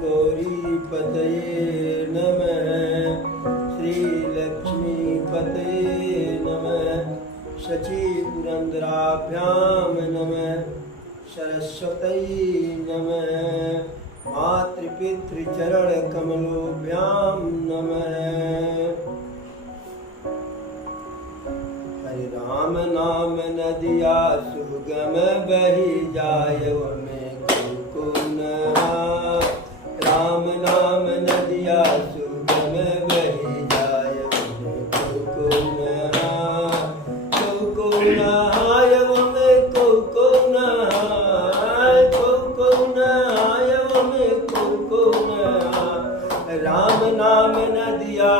गौरीपतये नमः। श्रीलक्ष्मीपतये नमः। शचीपुरन्दराभ्यां नमः। सरस्वती नमः। मातृपितृचरणकमलोभ्यां नमः। हरे राम नाम नदिया सुगम बही जाय में को राम नाम नदिया सुगम बही जाय में को नहाय में को नहाय में को राम नाम नदिया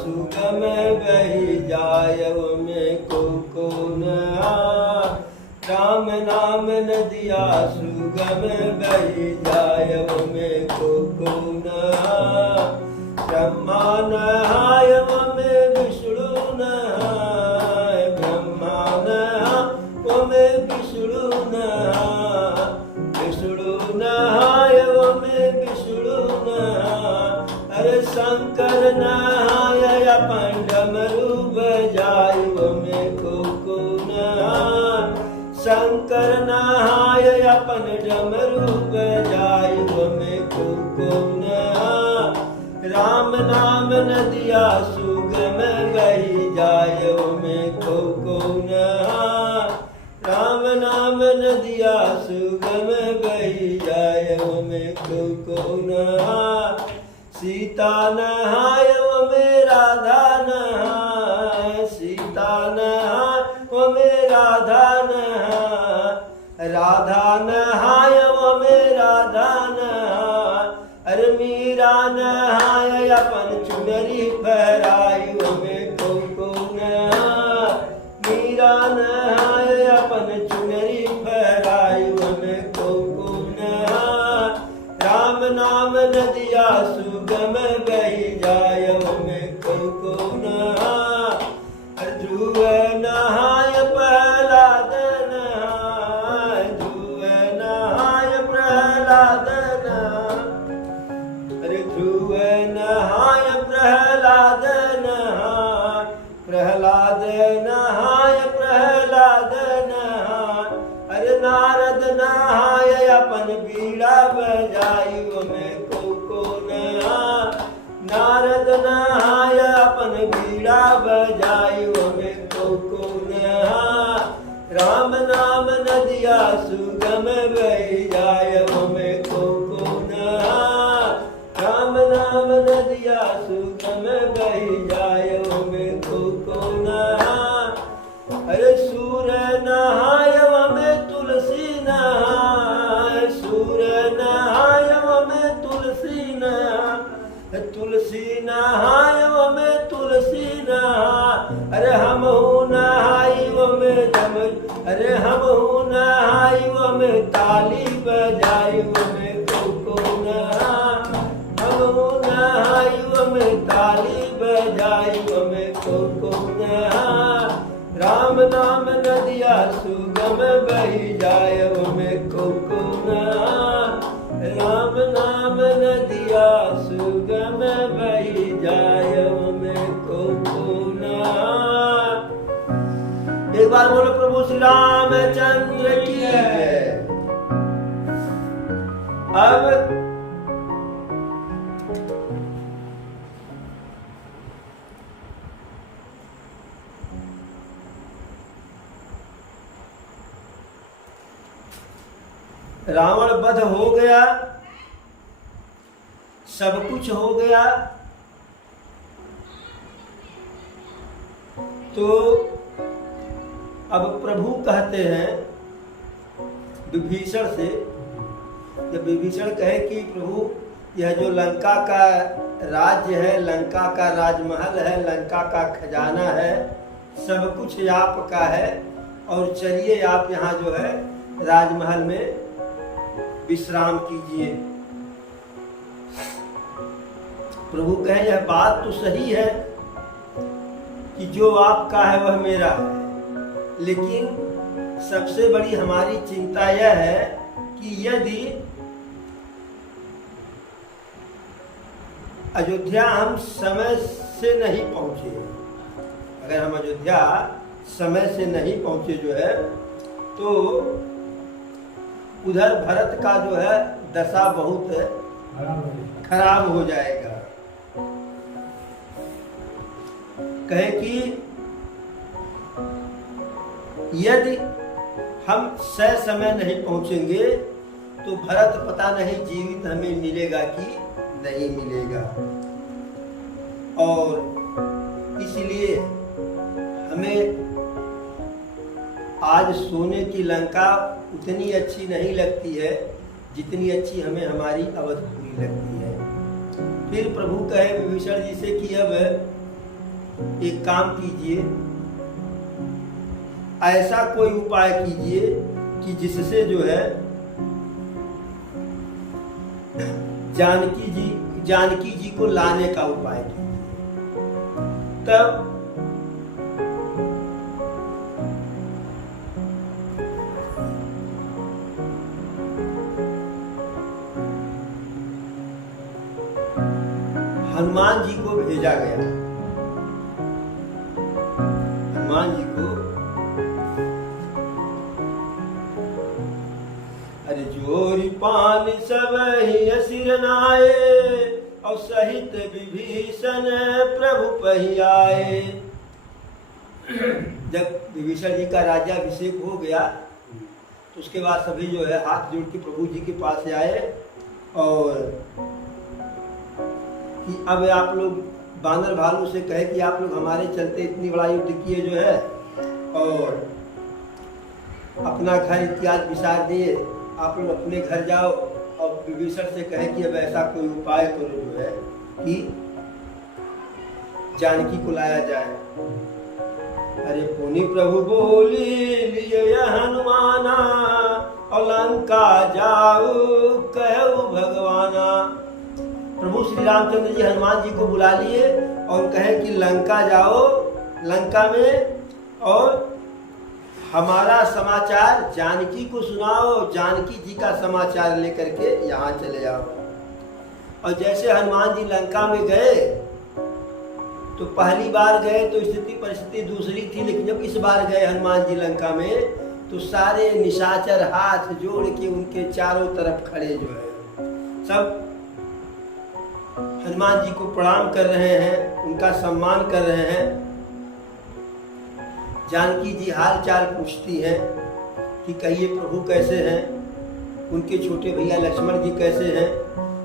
सुगम बही जाय में को राम नाम नदिया सुगम बही जाय में को ब्रह्मा नहाय में विष्णु नहाय ब्रह्मा नहाय में विष्णु नहाय विष्णु नहाय में विष्णु नहाय अरे शंकर नहाय अपन डमरू बजाय में को नहाय शंकर नहाय अपन डमरू बजाय में को नहाय राम नाम नदिया सुगम बही जाय में को नहाय राम नाम नदिया सुगम बही जाय में को नहाय सीता नहाय में राधा नहाय सीता नहाय में राधा नहाय राधा नहाय में राधा नहाय अरे मीरा नहाय अपन चुनरी फहराई में को नहाय मीरा नहाय अपन चुनरी फहराई में को नहाय राम नाम नदिया सुगम बही जाय में को नहाय ध्रुव नहाय प्रहलाद नहाय ध्रुव नहाय प्रहलाद अरे ध्रुव नहाय प्रहलाद नहाय प्रहलाद नहाय प्रहलाद नहाय अरे नारद नहाय अपन बीड़ा बजाई में को नहाय नारद नहाय अपन बीड़ा बजाई में को नहाय राम नाम नदिया सुगम बही जाय में को नहाय राम नाम नदिया सुगम बही जाय में को नहाय अरे सूर्य नहाय में तुलसी नहाय सूर्य नहाय में तुलसी नहाय तुलसी नहाय में तुलसी नहाय अरे हम नहाई में जम अरे हम नहाई में ताली बजाई में को नहाय हम नहाई में ताली बजाई में को नहाय राम नाम नदिया सुगम बही जाय में को नहाय राम नाम नदिया सुगम बही जाय में को नहाय। एक बार बोलो प्रभु श्री रामचंद्र की जय। अब रावण वध हो गया, सब कुछ हो गया, तो अब प्रभु कहते हैं विभीषण से, जब विभीषण कहे कि प्रभु यह जो लंका का राज्य है, लंका का राजमहल है, लंका का खजाना है, सब कुछ आपका है और चलिए आप यहाँ जो है राजमहल में विश्राम कीजिए। प्रभु कहे यह बात तो सही है कि जो आपका है वह मेरा है, लेकिन सबसे बड़ी हमारी चिंता यह है कि यदि अयोध्या हम समय से नहीं पहुंचे। अगर हम अयोध्या समय से नहीं पहुंचे जो है तो उधर भरत का जो है दशा बहुत खराब हो जाएगा। कहे कि यदि हम समय नहीं पहुंचेंगे तो भरत पता नहीं जीवित हमें मिलेगा कि नहीं मिलेगा। और इसलिए हमें आज सोने की लंका उतनी अच्छी नहीं लगती है जितनी अच्छी हमें हमारी अवधपुरी लगती है। फिर प्रभु कहे विभीषण जी से कि अब एक काम कीजिए, ऐसा कोई उपाय कीजिए कि जिससे जो है जानकी जी को लाने का उपाय कीजिए। तब हनुमान जी को भेजा गया। हनुमान जी को अरे जोरी पान सब ही सिर नाये और सहित विभीषण प्रभु पहियाए। जब विभीषण जी का राज्याभिषेक हो गया तो उसके बाद सभी जो है हाथ जोड़ के प्रभु जी के पास आए और कि अब आप लोग बानर भालू से कहे कि आप लोग हमारे चलते इतनी बड़ा युद्ध किए जो है और अपना घर इत्यादि विसार दिए, आप लोग अपने घर जाओ। और विभीषण से कहे कि अब ऐसा कोई उपाय करो जो है कि जानकी को लाया जाए। अरे पुनि प्रभु बोली लिए हनुमाना और लंका जाओ कहो भगवाना। प्रभु श्री रामचंद्र जी हनुमान जी को बुला लिए और कहे कि लंका जाओ, लंका में और हमारा समाचार जानकी को सुनाओ, जानकी जी का समाचार लेकर के यहाँ चले आओ। और जैसे हनुमान जी लंका में गए तो पहली बार गए तो स्थिति परिस्थिति दूसरी थी, लेकिन जब इस बार गए हनुमान जी लंका में तो सारे निशाचर हाथ जोड़ के उनके चारों तरफ खड़े जो है सब हनुमान जी को प्रणाम कर रहे हैं, उनका सम्मान कर रहे हैं। जानकी जी हाल चाल पूछती हैं कि कहिए प्रभु कैसे हैं, उनके छोटे भैया लक्ष्मण जी कैसे हैं।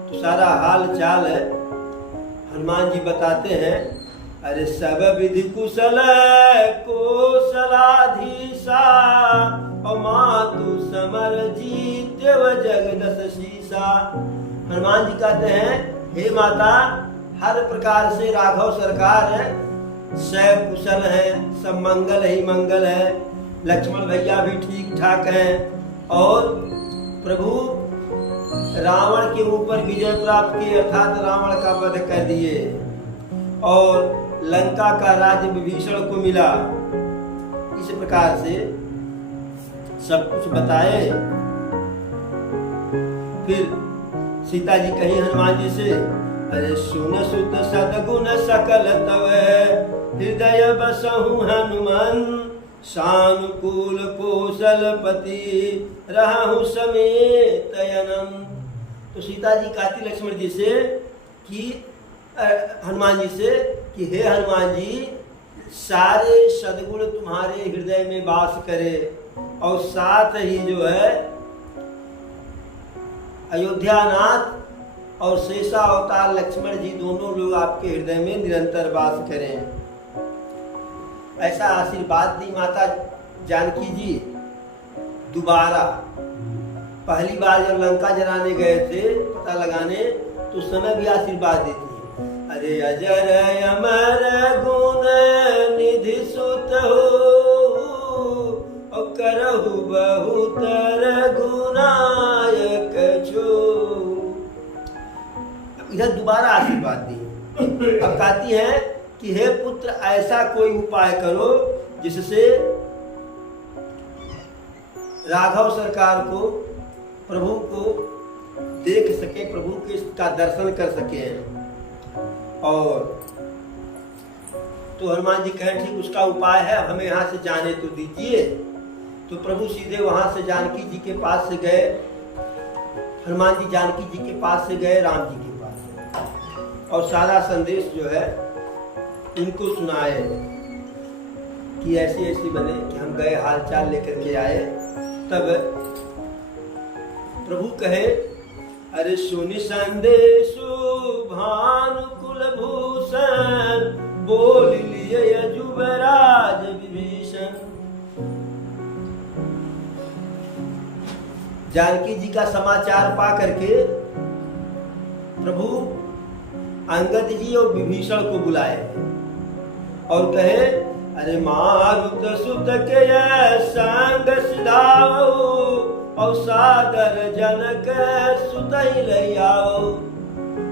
तो सारा हाल चाल है हनुमान जी बताते हैं। अरे सब विधि कुशल कौशलाधीशा और मातु समर जीत्य जगदश शीशा। हनुमान जी कहते हैं हे माता, हर प्रकार से राघव सरकार है, सब कुशल है, सब मंगल ही मंगल है, लक्ष्मण भैया भी ठीक ठाक हैं और प्रभु रावण के ऊपर विजय प्राप्त की, अर्थात रावण का वध कर दिए और लंका का राज्य विभीषण को मिला। इस प्रकार से सब कुछ बताए। फिर सीता जी कही हनुमान जी से, अरे सुन सुत सदगुण सकल तव हृदय बसहु हनुमान सानुकूल कौशलपति रहु समेत अनंत। तो सीता जी कहती लक्ष्मण जी से कि हनुमान जी से कि हे हनुमान जी, सारे सद्गुण तुम्हारे हृदय में वास करे और साथ ही जो है अयोध्यानाथ और शेषा अवतार लक्ष्मण जी दोनों लोग आपके हृदय में निरंतर वास करें। ऐसा आशीर्वाद दी माता जानकी जी। दोबारा पहली बार जब लंका जलाने गए थे पता लगाने तो उस समय भी आशीर्वाद देती है। अरे अजर अमर गुण निधि सुत हो और करहु बहुतर गुनायक छो। इधर दोबारा आशीर्वाद दी। अब कहती है कि हे पुत्र, ऐसा कोई उपाय करो जिससे राघव सरकार को, प्रभु को देख सके, प्रभु के का दर्शन कर सके। और तो हनुमान जी कहें ठीक उसका उपाय है, हमें यहाँ से जाने तो दीजिए। तो प्रभु सीधे वहां से जानकी जी के पास से गए, हनुमान जी जानकी जी के पास से गए राम जी के पास से, और सारा संदेश जो है इनको सुनाए कि ऐसी ऐसी बने कि हम गए हाल चाल लेकर के आए। तब प्रभु कहे अरे सुनि संदेशु भानुकुल भूषण, बोल लिए युवराज विभीषण। जानकी जी का समाचार पा करके प्रभु अंगद जी और विभीषण को बुलाए और कहे अरे मारुत सुत के संग सिधाओ, और सादर जनक सुत ही ले आओ,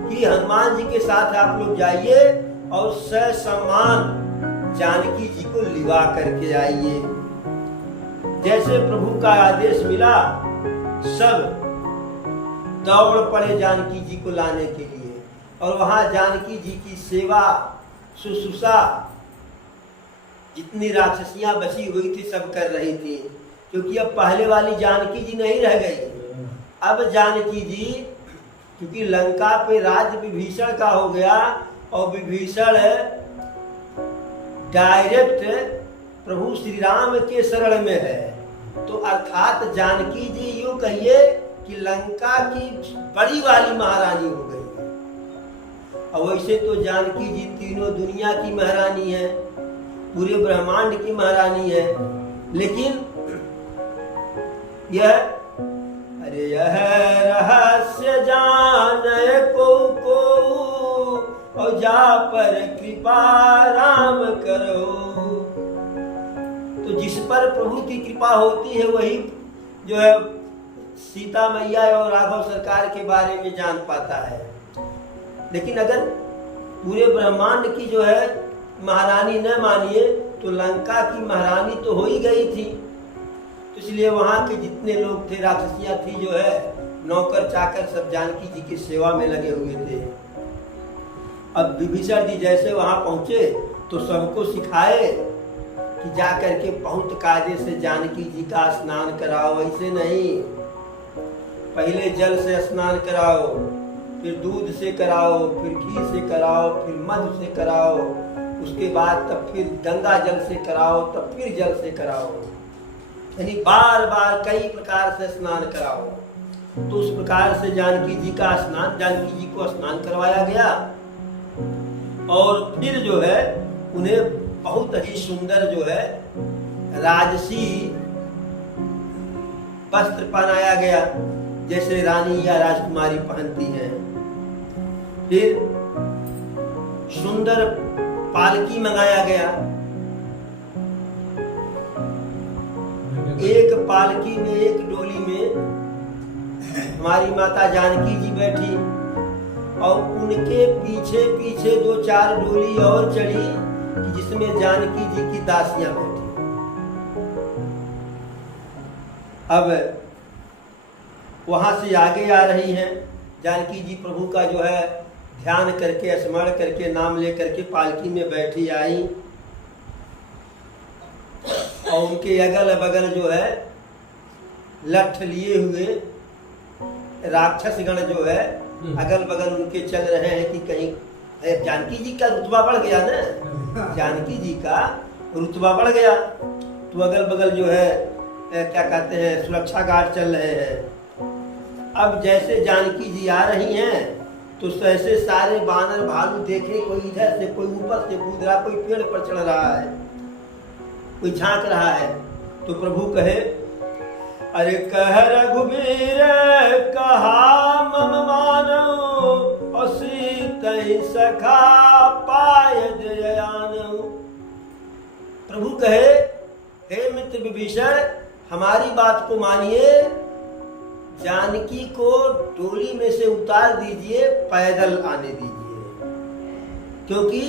कि हनुमान जी के साथ आप लोग जाइए और ससम्मान जानकी जी को लिवा करके आइए। जैसे प्रभु का आदेश मिला सब दौड़ पड़े जानकी जी को लाने के लिए, और वहां जानकी जी की सेवा शुश्रूषा जितनी राक्षसियां बची हुई थी सब कर रही थी, क्योंकि अब पहले वाली जानकी जी नहीं रह गई। अब जानकी जी क्योंकि लंका पे राज विभीषण का हो गया और विभीषण डायरेक्ट प्रभु श्री राम के शरण में है, तो अर्थात जानकी जी यूं कहिए कि लंका की बड़ी वाली महारानी हो गई है। और वैसे तो जानकी जी तीनों दुनिया की महारानी है, पूरे ब्रह्मांड की महारानी है, लेकिन यह अरे यह रहस्य जाने को और जा पर कृपा राम करो। तो जिस पर प्रभु की कृपा होती है वही जो है सीता मैया और राघव सरकार के बारे में जान पाता है। लेकिन अगर पूरे ब्रह्मांड की जो है महारानी न मानिए तो लंका की महारानी तो हो ही गई थी, तो इसलिए वहां के जितने लोग थे राक्षसियां थी जो है नौकर चाकर सब जानकी जी की सेवा में लगे हुए थे। अब विभीषण जी जैसे वहां पहुंचे तो सबको सिखाए कि जाकर के बहुत कायदे से जानकी जी का स्नान कराओ, ऐसे नहीं पहले जल से स्नान कराओ, फिर दूध से कराओ, फिर घी से कराओ, फिर मधु से कराओ, उसके बाद तब फिर गंगा जल से कराओ, तब फिर जल से कराओ, यानी बार बार कई प्रकार से स्नान कराओ। तो उस प्रकार से जानकी जी का स्नान, जानकी जी को स्नान करवाया गया और फिर जो है उन्हें बहुत ही सुंदर जो है राजसी वस्त्र पहनाया गया, जैसे रानी या राजकुमारी पहनती हैं। फिर सुंदर पालकी मंगाया गया, एक पालकी में एक डोली में हमारी माता जानकी जी बैठी और उनके पीछे पीछे 2-4 डोली और चढ़ी जिसमें जानकी जी की दासियां बैठी। अब वहां से आगे आ रही हैं जानकी जी, प्रभु का जो है ध्यान करके स्मरण करके नाम ले करके पालकी में बैठी आई और उनके अगल बगल जो है लठ लिए हुए राक्षस गण जो है अगल बगल उनके चल रहे हैं कि कहीं जानकी जी का रुतबा बढ़ गया ना, जानकी जी का रुतबा बढ़ गया तो अगल बगल जो है क्या कहते हैं सुरक्षा गार्ड चल रहे हैं। अब जैसे जानकी जी आ रही हैं तो ऐसे सारे बानर भालू देखे, कोई इधर से कोई ऊपर से कूद रहा, कोई पेड़ पर चढ़ रहा है, कोई झांक रहा है। तो प्रभु कहे अरे कह रघुबीर कहा मम मानो, और सीतहि सखा पाय दयानो। प्रभु कहे हे मित्र विभीषण हमारी बात को मानिए, जानकी को डोली में से उतार दीजिए, पैदल आने दीजिए, क्योंकि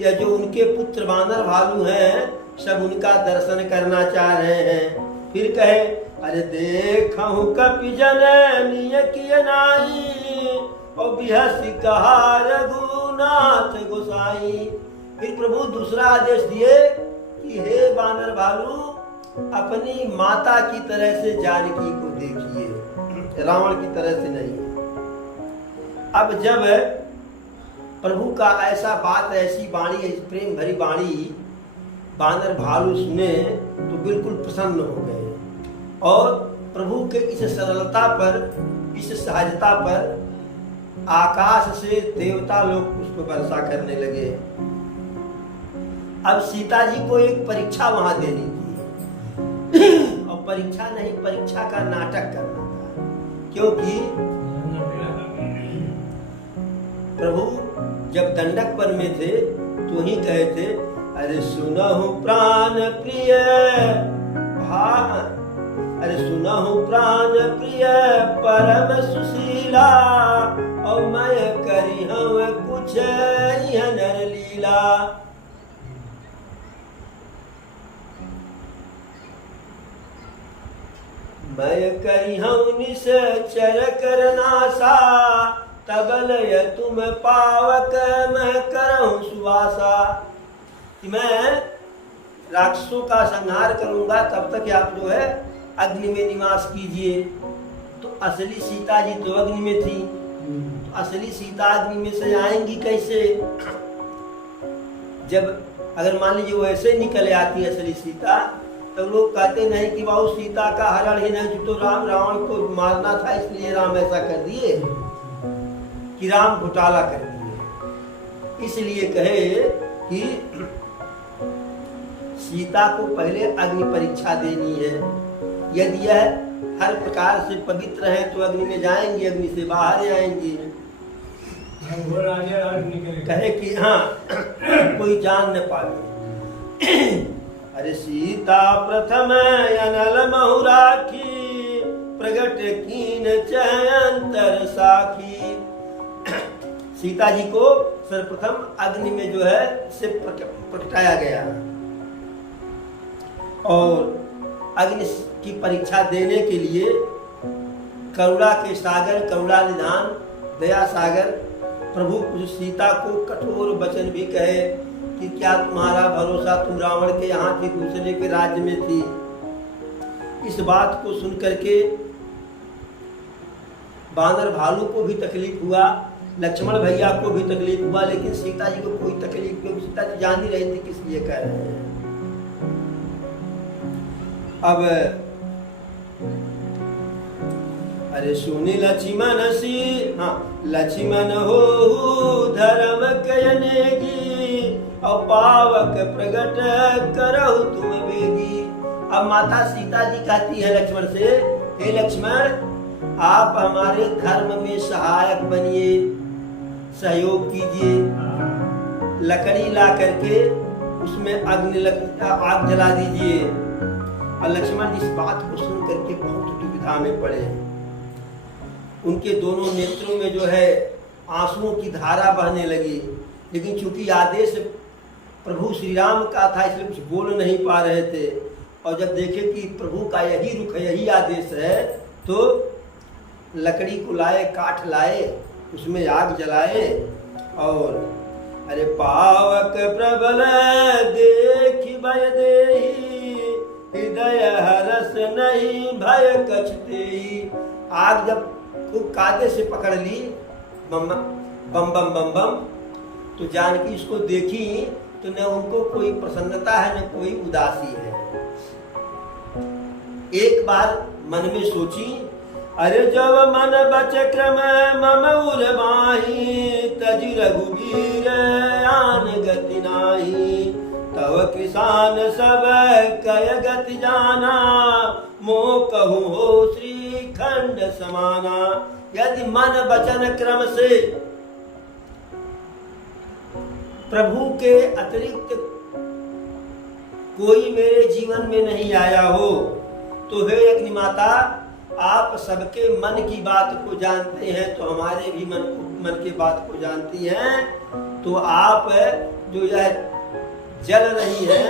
यह जो उनके पुत्र बानर भालू हैं सब उनका दर्शन करना चाह रहे हैं। फिर कहे अरे देखहु कपि जननीय किय नाई, और बिहसी कहा रघुनाथ गोसाई। फिर प्रभु दूसरा आदेश दिए कि हे बानर भालू, अपनी माता की तरह से जानकी को देखिए, रावण की तरह से नहीं। अब जब प्रभु का ऐसा बात, ऐसी वाणी, प्रेम भरी वाणी बानर भालू सुने तो बिल्कुल प्रसन्न हो गए और प्रभु के इस सरलता पर, इस सहजता पर आकाश से देवता लोग पुष्प वर्षा करने लगे। अब सीता जी को एक परीक्षा वहां देनी थी और परीक्षा नहीं, परीक्षा का नाटक करना था, क्योंकि प्रभु जब दंडक वन में थे तो ही कहे थे, अरे सुनहु प्राण प्रिय अरे सुनहु प्राण प्रिय परम सुशीला, और मैं करी हम कुछ यह नर लीला। मैं करी हम निश्चर करनासा, तबलय तुम पावक मैं करहूं सुवासा। कि मैं राक्षसों का संहार करूंगा, तब तक आप जो है अग्नि में निवास कीजिए। तो असली सीता जी तो अग्नि में थी, तो असली सीता अग्नि में से आएंगी कैसे? जब अगर मान लीजिए वो ऐसे निकल आती है असली सीता, तो लोग कहते नहीं कि बाबू सीता का हरण ही नहीं, तो राम रावण को मारना था इसलिए राम ऐसा कर दिए कि राम घोटाला कर दिए। इसलिए कहे कि सीता को पहले अग्नि परीक्षा देनी है। यदि यह हर प्रकार से पवित्र है तो अग्नि में जाएंगी, अग्नि से बाहर आएंगी। कहे कि हाँ कोई जान न पावे। अरे सीता प्रथम अनल महु राखी, प्रगट कीन चयंतर साखी। सीता जी को सर्वप्रथम अग्नि में जो है से प्रकटाया गया और अग्नि की परीक्षा देने के लिए करुणा के सागर, करुणा निधान, दया सागर प्रभु सीता को कठोर वचन भी कहे कि क्या तुम्हारा भरोसा, तुम रावण के यहाँ थी, दूसरे के राज्य में थी। इस बात को सुन करके बानर भालू को भी तकलीफ हुआ, लक्ष्मण भैया को भी तकलीफ हुआ, लेकिन सीता जी को कोई तकलीफ, क्योंकि सीता जी जान ही रही थी किस लिए कह रहे हैं। अब अरे सुनी लक्ष्मण सी, हाँ लक्ष्मण हो धर्म कयनेगी, और पावक प्रगट करहु तुम बेगी। अब माता सीता जी कहती है लक्ष्मण से, हे लक्ष्मण आप हमारे धर्म में सहायक बनिए, सहयोग कीजिए, लकड़ी ला करके उसमें आग जला दीजिए। और लक्ष्मण इस बात को सुन करके बहुत दुविधा में पड़े। उनके दोनों नेत्रों में जो है आंसुओं की धारा बहने लगी, लेकिन चूंकि आदेश प्रभु श्री राम का था इसलिए कुछ बोल नहीं पा रहे थे। और जब देखे कि प्रभु का यही रुख है, यही आदेश है, तो लकड़ी को लाए, काठ लाए, उसमें आग जलाए और अरे पावक प्रबल देखी भय देही, हृदय हरस नहीं भय कछतेही। आग जब खूब कायदे से पकड़ ली, बम बम बम बम बम, तो जानकी इसको देखी तो न उनको कोई प्रसन्नता है न कोई उदासी है। एक बार मन में सोची, अरे जब मन बच क्रम मम उर माही, तजि रघुबीर आन गति नाही, तव किसान सब कय गति जाना, मोह कहूँ हो श्रीखंड समाना। यदि मन वचन क्रम से प्रभु के अतिरिक्त कोई मेरे जीवन में नहीं आया हो, तो हे अग्नि माता आप सबके मन की बात को जानते हैं, तो हमारे भी मन की बात को जानती हैं। तो आप जो यह जल रही है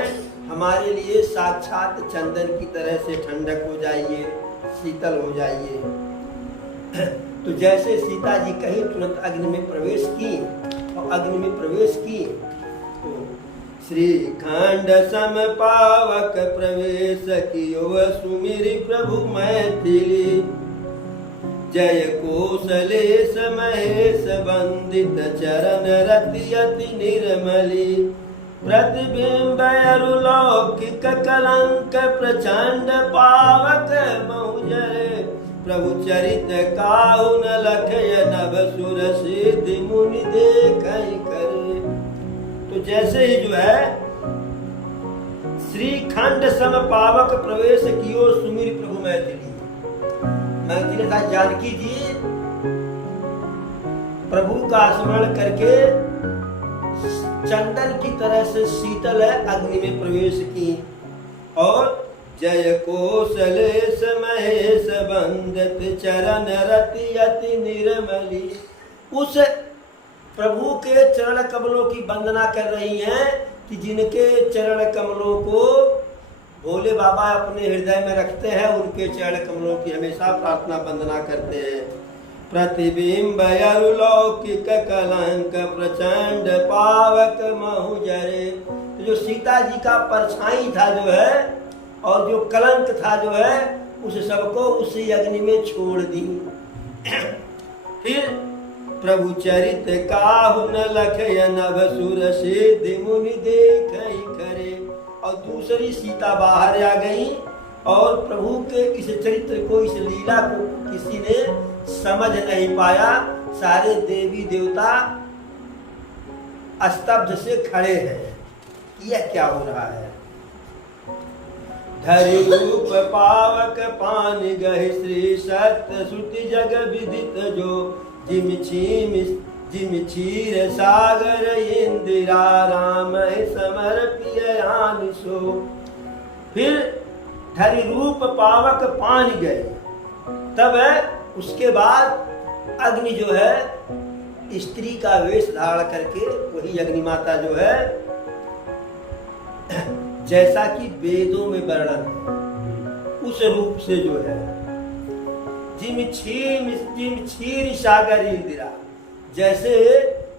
हमारे लिए साक्षात चंदन की तरह से ठंडक हो जाइए, शीतल हो जाइए। तो जैसे सीता जी कहीं तुरंत अग्नि में प्रवेश की और अग्नि में प्रवेश की तो श्रीखंड सम पावक प्रवेश कियो सुमिरि प्रभु मैथिली जय कौशलेश महेश वंदित चरण रति अति निर्मली प्रतिबिंब अरुलौकिक कलंक प्रचंड पावक मौजरे प्रभु चरित काहु न लखय नभ सुर सिद्धि मुनि देखहि करे। तो जैसे ही जो है श्रीखंड सम पावक प्रवेश कियो सुमिरि प्रभु मैथिली, मैथिली था जानकी जी प्रभु का स्मरण करके चंदन की तरह से शीतल अग्नि में प्रवेश की और जय कौशलेश महेश वंदित चरण रति अति निर्मली, उस प्रभु के चरण कमलों की वंदना कर रही हैं कि जिनके चरण कमलों को भोले बाबा अपने हृदय में रखते हैं, उनके चरण कमलों की हमेशा प्रार्थना वंदना करते हैं। प्रतिबिंब अरुलौकिक कलंक प्रचंड पावक महुजरे, जो सीता जी का परछाई था जो है और जो कलंक था जो है उस सबको उसी अग्नि में छोड़ दी। फिर प्रभु चरित काहु न लखय नभ सुर सिद्धि मुनि देखहि करे, और दूसरी सीता बाहर आ गई और प्रभु के इस चरित्र को, इस लीला को किसी ने समझ नहीं पाया। सारे देवी देवता स्तब्ध से खड़े हैं, यह क्या हो रहा है। धरि रूप पावक पान गहि श्री सत्य श्रुति जग विदित जो जिम क्षीर सागर इंदिरा राम समर्पिय सो। फिर धरि रूप पावक पान गए, तब उसके बाद अग्नि जो है स्त्री का वेश धारण करके, वही अग्नि माता जो है जैसा कि वेदों में वर्णन है उस रूप से जो है जिम क्षीर सागर इंदिरा, जैसे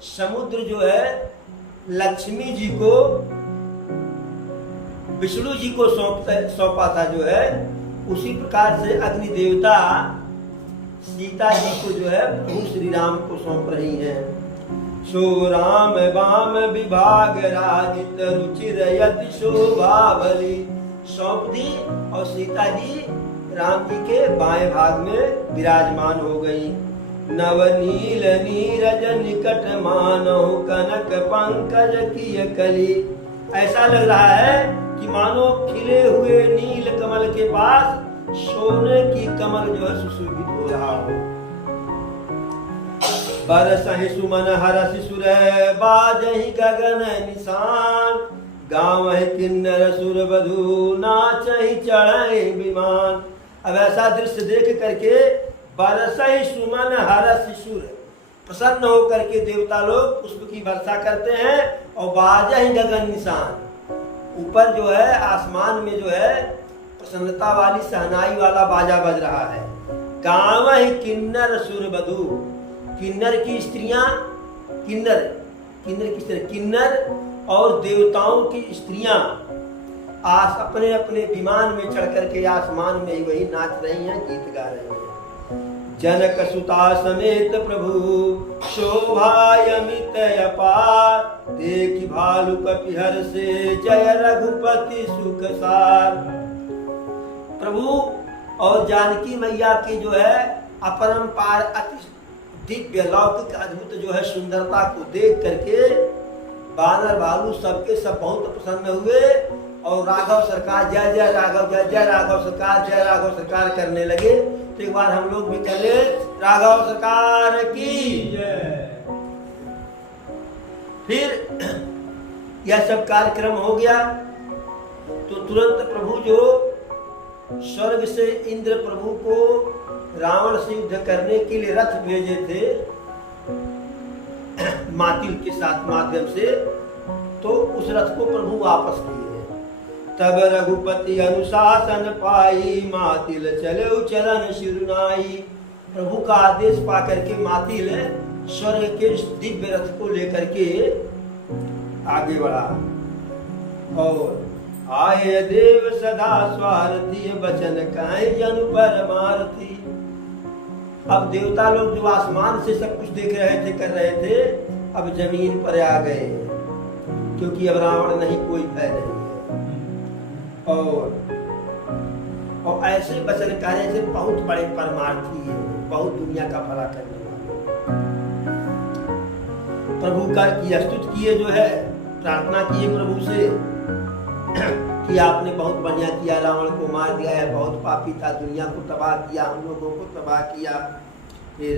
समुद्र जो है लक्ष्मी जी को विष्णु जी को सौंपा था जो है, उसी प्रकार से अग्नि देवता सीता जी को जो है प्रभु श्री राम को सौंप रही हैं। सो राम वाम विभाग राजित रुचिर यति शोभावली, सौंप दी और सीता जी राम जी के बाएं भाग में विराजमान हो गई। नवनील नीरज निकट मानो कनक पंकज की कली, ऐसा लग रहा है कि मानो खिले हुए नील कमल के पास सोने की कमल जो है सुशोभित हो रहा हो। बरसहि सुमन हरसि सुर बाजहि गगन निशान, गावहि किन्नर सुर बधू नाचहि चढ़हि विमान। अब ऐसा दृश्य देख करके बरसहि सुमन हरसि सुर, प्रसन्न होकर के देवता लोग पुष्प की वर्षा करते हैं और बाजहि गगन निशान, ऊपर जो है आसमान में जो है प्रसन्नता वाली सहनाई वाला बाजा बज रहा है। गावहि किन्नर सुर बधू, किन्नर की स्त्रियां, किन्नर और देवताओं की स्त्रियां अपने अपने विमान में चढ़ करके आसमान में ही वही नाच रही हैं, गीत गा रही हैं। जनक सुता समेत प्रभु शोभायमित अपार, देखि भालु कपिहर से जय रघुपति सुख सार। प्रभु और जानकी मैया की जो है अपरंपार अति दिव्य लौकिक अद्भुत जो है सुंदरता को देख करके बानर भालू सबके सब बहुत प्रसन्न हुए और राघव सरकार जय जय राघव, जय जय राघव सरकार, जय राघव सरकार करने लगे। तो एक बार हम लोग भी कर ले, राघव सरकार की जय। फिर यह सब कार्यक्रम हो गया तो तुरंत प्रभु जो स्वर्ग से इंद्र प्रभु को रावण से युद्ध करने के लिए रथ भेजे थे मातिल के साथ माध्यम से, तो उस रथ को प्रभु वापस किए। तब रघुपति अनुशासन पाई, मातिल चले चरण शिरुनाई। प्रभु का आदेश पा करके मातिल स्वर्ग के दिव्य रथ को लेकर के आगे बढ़ा। और आए देव सदा स्वार्थी बचन काहे जन परमार्थी। अब देवता लोग जो आसमान से सब कुछ देख रहे थे कर रहे थे, अब जमीन पर आ गए, क्योंकि अब रावण नहीं, कोई भय नहीं है। और ऐसे वचन कार्य से बहुत बड़े परमार्थी है, बहुत दुनिया का भला करने वाले। प्रभु का की स्तुति किए, जो है प्रार्थना किए प्रभु से कि आपने बहुत बढ़िया किया, रावण को मार दिया है, बहुत पापी था, दुनिया को तबाह किया, हम लोगों को तबाह किया। फिर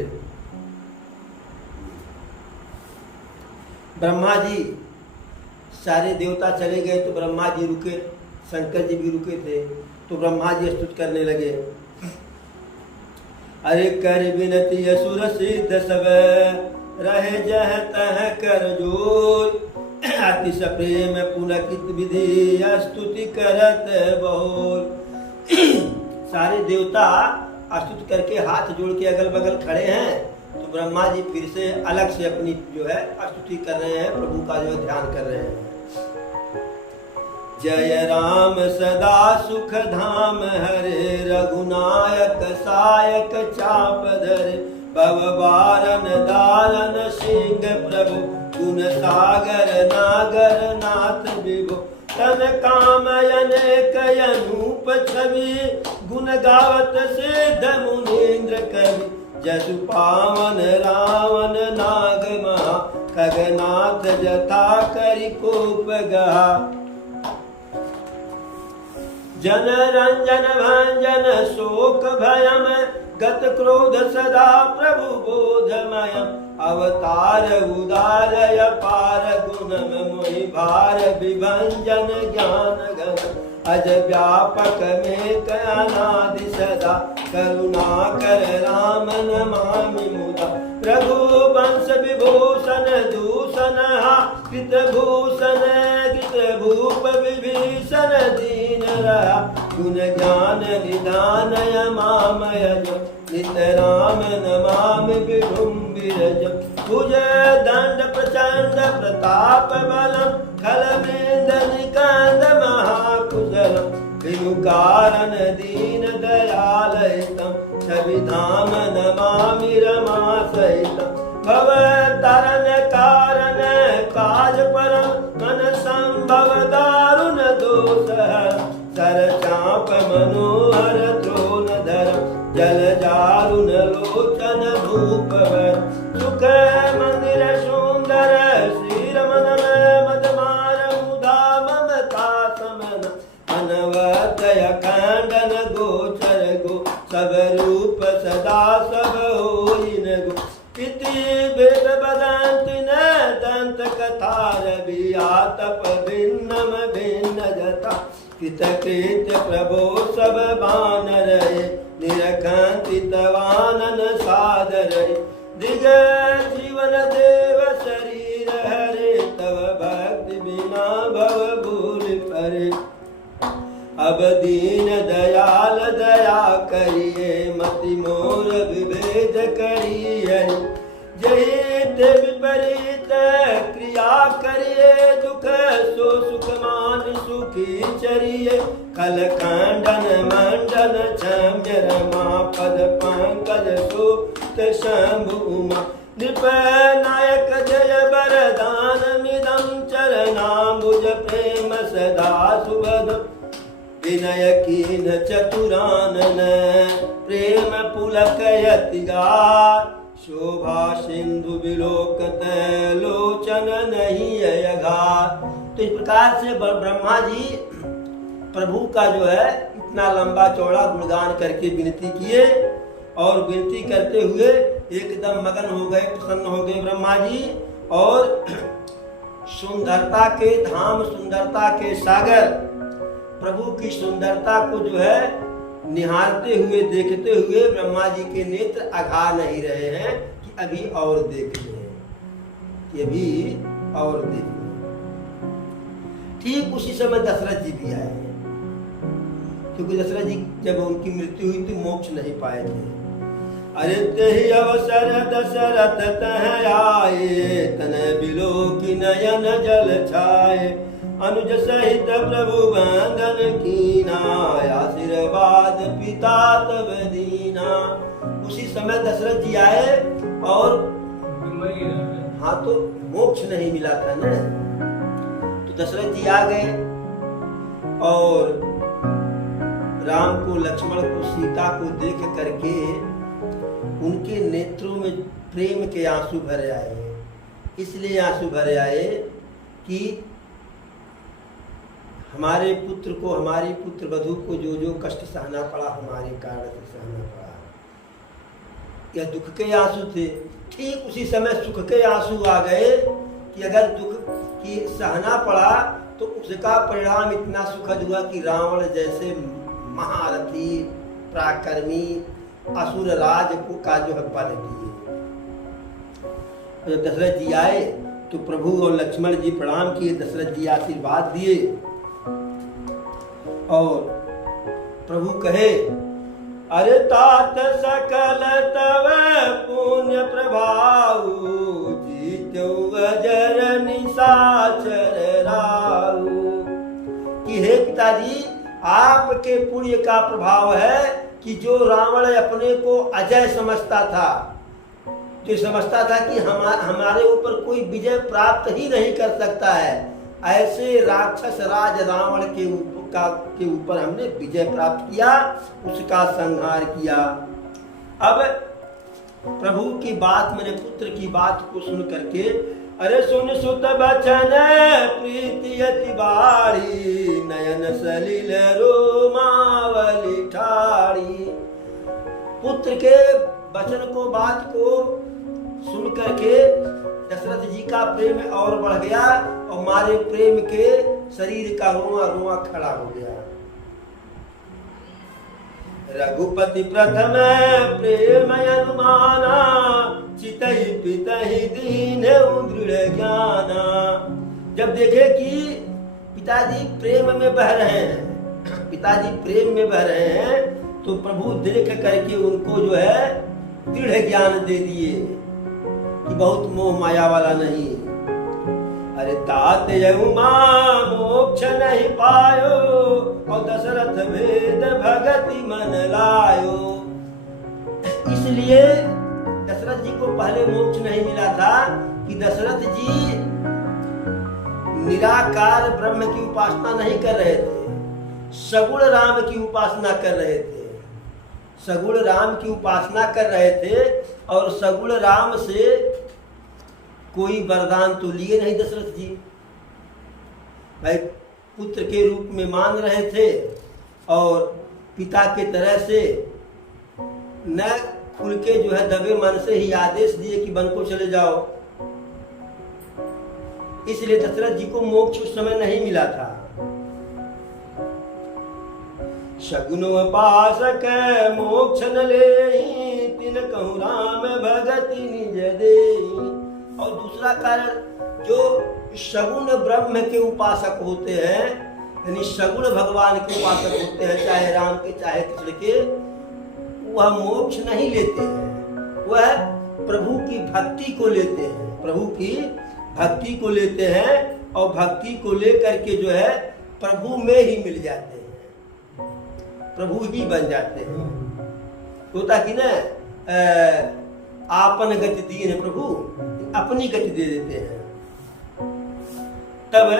ब्रह्मा जी, सारे देवता चले गए तो ब्रह्मा जी रुके, शंकर जी भी रुके थे, तो ब्रह्मा जी स्तुति करने लगे। अरे कर विनती असुर सिद्ध सब रहे जह तह कर जोर, अतिश प्रेम पुलकित विधि स्तुति करत बोल। सारे देवता स्तुति करके हाथ जोड़ के अगल बगल खड़े हैं, तो ब्रह्मा जी फिर से अलग से अपनी जो है स्तुति कर रहे हैं, प्रभु का जो ध्यान कर रहे हैं। जय राम सदा सुख धाम हरे, रघुनायक सायक चाप धरे, भव बारन दारन सिंह प्रभु, गुण सागर नागर नाथ विभो, तन कामयन कयनूप छवि, गुण गावत सिद्ध मुनीन्द्र कवि, जसु पावन रावण नाग महा, खगनाथ जथा करि कोप गहा। जन रंजन भंजन शोक भयम, गत क्रोध सदा प्रभु बोधमयम, अवतार उदार अपार गुणम, मोहि भार विभंजन ज्ञान घन, अज व्यापक में अनादि सदा, करुणा कर राम नमामि मुदा, रघुवंश विभूषण दूषण हा, कृत भूषण कृत भूप विभीषण दीन रहा, गुण ज्ञान निधान यमामय जो, नित राम नमामि विडुम्बिरज, भुज दंड प्रचंड प्रताप बलम, खल वृंद निकंद महाकुशलम, विनु कारण दीन दयाल हितम, छवि धाम नमामि रमा सहितम, भव तरन कारण काज परम, मन संभव दारुण दोष हरम, सर चाप मनोहर द्रोण धरम, जल जारुण लोचन भूपवर, सुख मंदिर सुंदर श्री रमन मदमार मुदा ममता समन, अनवतय खंडन गोचर गो, सब रूप सदा सब होइन गो, इति वेद बदंत न दंत कथा रविया तप भिन्नम भिन्न जता, कृतकृत्य प्रभो सब बानर, निरखंति तवानन सादर, दिग जीवन देव शरीर हरे, तव भक्ति बिना भव भूल परे, अब दीन दयाल दया करिए, मति मोर विभेद करिए, जहित विपरीत क्रिया करिए, दुख सो सुख मान सुखी चरिए, खल खंडन मंडन क्षम्य रमा, पद पंकज सुत शंभु उमा, नृप नायक जय वरदान मिदम, चरणाम्बुज प्रेम सदा सुभद, विनय कीन चतुरानन, प्रेम पुलकयति गार, शोभा सिंधु विलोकत लोचन नहीं अयघार। तो इस प्रकार से ब्रह्मा जी प्रभु का जो है इतना लंबा चौड़ा गुणगान करके विनती किए, और विनती करते हुए एकदम मगन हो गए, प्रसन्न हो गए ब्रह्मा जी, और सुंदरता के धाम, सुंदरता के सागर, प्रभु की सुंदरता को जो है निहारते हुए देखते हुए ब्रह्मा जी के नेत्र अघा नहीं रहे हैं कि अभी और देख लें, कि अभी और देख लें। ठीक उसी समय दशरथ जी भी आए, क्योंकि दशरथ जी जब उनकी मृत्यु हुई थी मोक्ष नहीं पाए थे, अरे तेहि अवसर दशरथ तह आए, तन बिलो की नयन जल छाए। अनुज सहित प्रभु बंदन कीना, आशीर्वाद पिता तब दीना। उसी समय दशरथ जी आए और हाँ तो मोक्ष नहीं मिला था ना, तो दशरथ जी आ गए और राम को, लक्ष्मण को, सीता को देख करके उनके नेत्रों में प्रेम के आंसू भरे आए। इसलिए आंसू भरे आए कि हमारे पुत्र को, हमारी पुत्र वधू को जो जो कष्ट सहना पड़ा, हमारे कारण से सहना पड़ा। यह दुख के आंसू थे। ठीक उसी समय सुख के आंसू आ गए कि अगर दुख की सहना पड़ा तो उसका परिणाम इतना सुखद हुआ कि रावण जैसे महारथी पराक्रमी असुर राज को का जो है पद दिए। जब दशरथ जी आए तो प्रभु और लक्ष्मण जी प्रणाम किए, दशरथ जी आशीर्वाद दिए और प्रभु कहे, अरे तात सकल तव पुण्य प्रभाव, जीत्यो अजर निशाचर राव। कि हे पिताजी, आपके पुण्य का प्रभाव है कि जो रावण अपने को अजय समझता था, जो समझता था कि हमारे ऊपर कोई विजय प्राप्त ही नहीं कर सकता है, ऐसे राक्षस राज रावण के ऊपर हमने विजय प्राप्त किया, उसका संहार किया। अब प्रभु की बात, मेरे पुत्र की बात को सुन करके, अरे सुन सुत बचन प्रीति अति बाड़ी, नयन सलिल रोमावली ठाड़ी। पुत्र के वचन को, बात को सुन करके दशरथ जी का प्रेम और बढ़ गया और हमारे प्रेम के शरीर का रोआ रोआ खड़ा हो गया। रघुपति प्रथम प्रेम अनुमाना, चितहि पितहि दीन दृढ़ ज्ञाना। जब देखे कि पिताजी प्रेम में बह रहे हैं, पिताजी प्रेम में बह रहे हैं, तो प्रभु देख करके उनको जो है दृढ़ ज्ञान दे दिए कि बहुत मोह माया वाला नहीं। अरे तात यहुमा मोक्ष नहीं पायो, और दशरथ वेद भगति मन लायो। इसलिए दशरथ जी को पहले मोक्ष नहीं मिला था कि दशरथ जी निराकार ब्रह्म की उपासना नहीं कर रहे थे, सगुण राम की उपासना कर रहे थे। सगुण राम की उपासना कर रहे थे और सगुण राम से कोई वरदान तो लिए नहीं दशरथ जी। भाई पुत्र के रूप में मान रहे थे और पिता के तरह से न खुल के जो है दबे मन से ही आदेश दिए कि वन को चले जाओ। इसलिए दशरथ जी को मोक्ष उस समय नहीं मिला था। शगुन उपासक मोक्ष न लेहि, तिन कहु राम भगति निज देहि। और दूसरा कारण, जो शगुन ब्रह्म के उपासक होते हैं, यानी शगुन भगवान के उपासक होते हैं, चाहे राम के चाहे कृष्ण के, वह मोक्ष नहीं लेते हैं, वह प्रभु की भक्ति को लेते हैं, प्रभु की भक्ति को लेते हैं और भक्ति को लेकर के जो है प्रभु में ही मिल जाते हैं, प्रभु ही बन जाते हैं। होता कि ना आपन गति दीन प्रभु, अपनी गति दे देते हैं। तब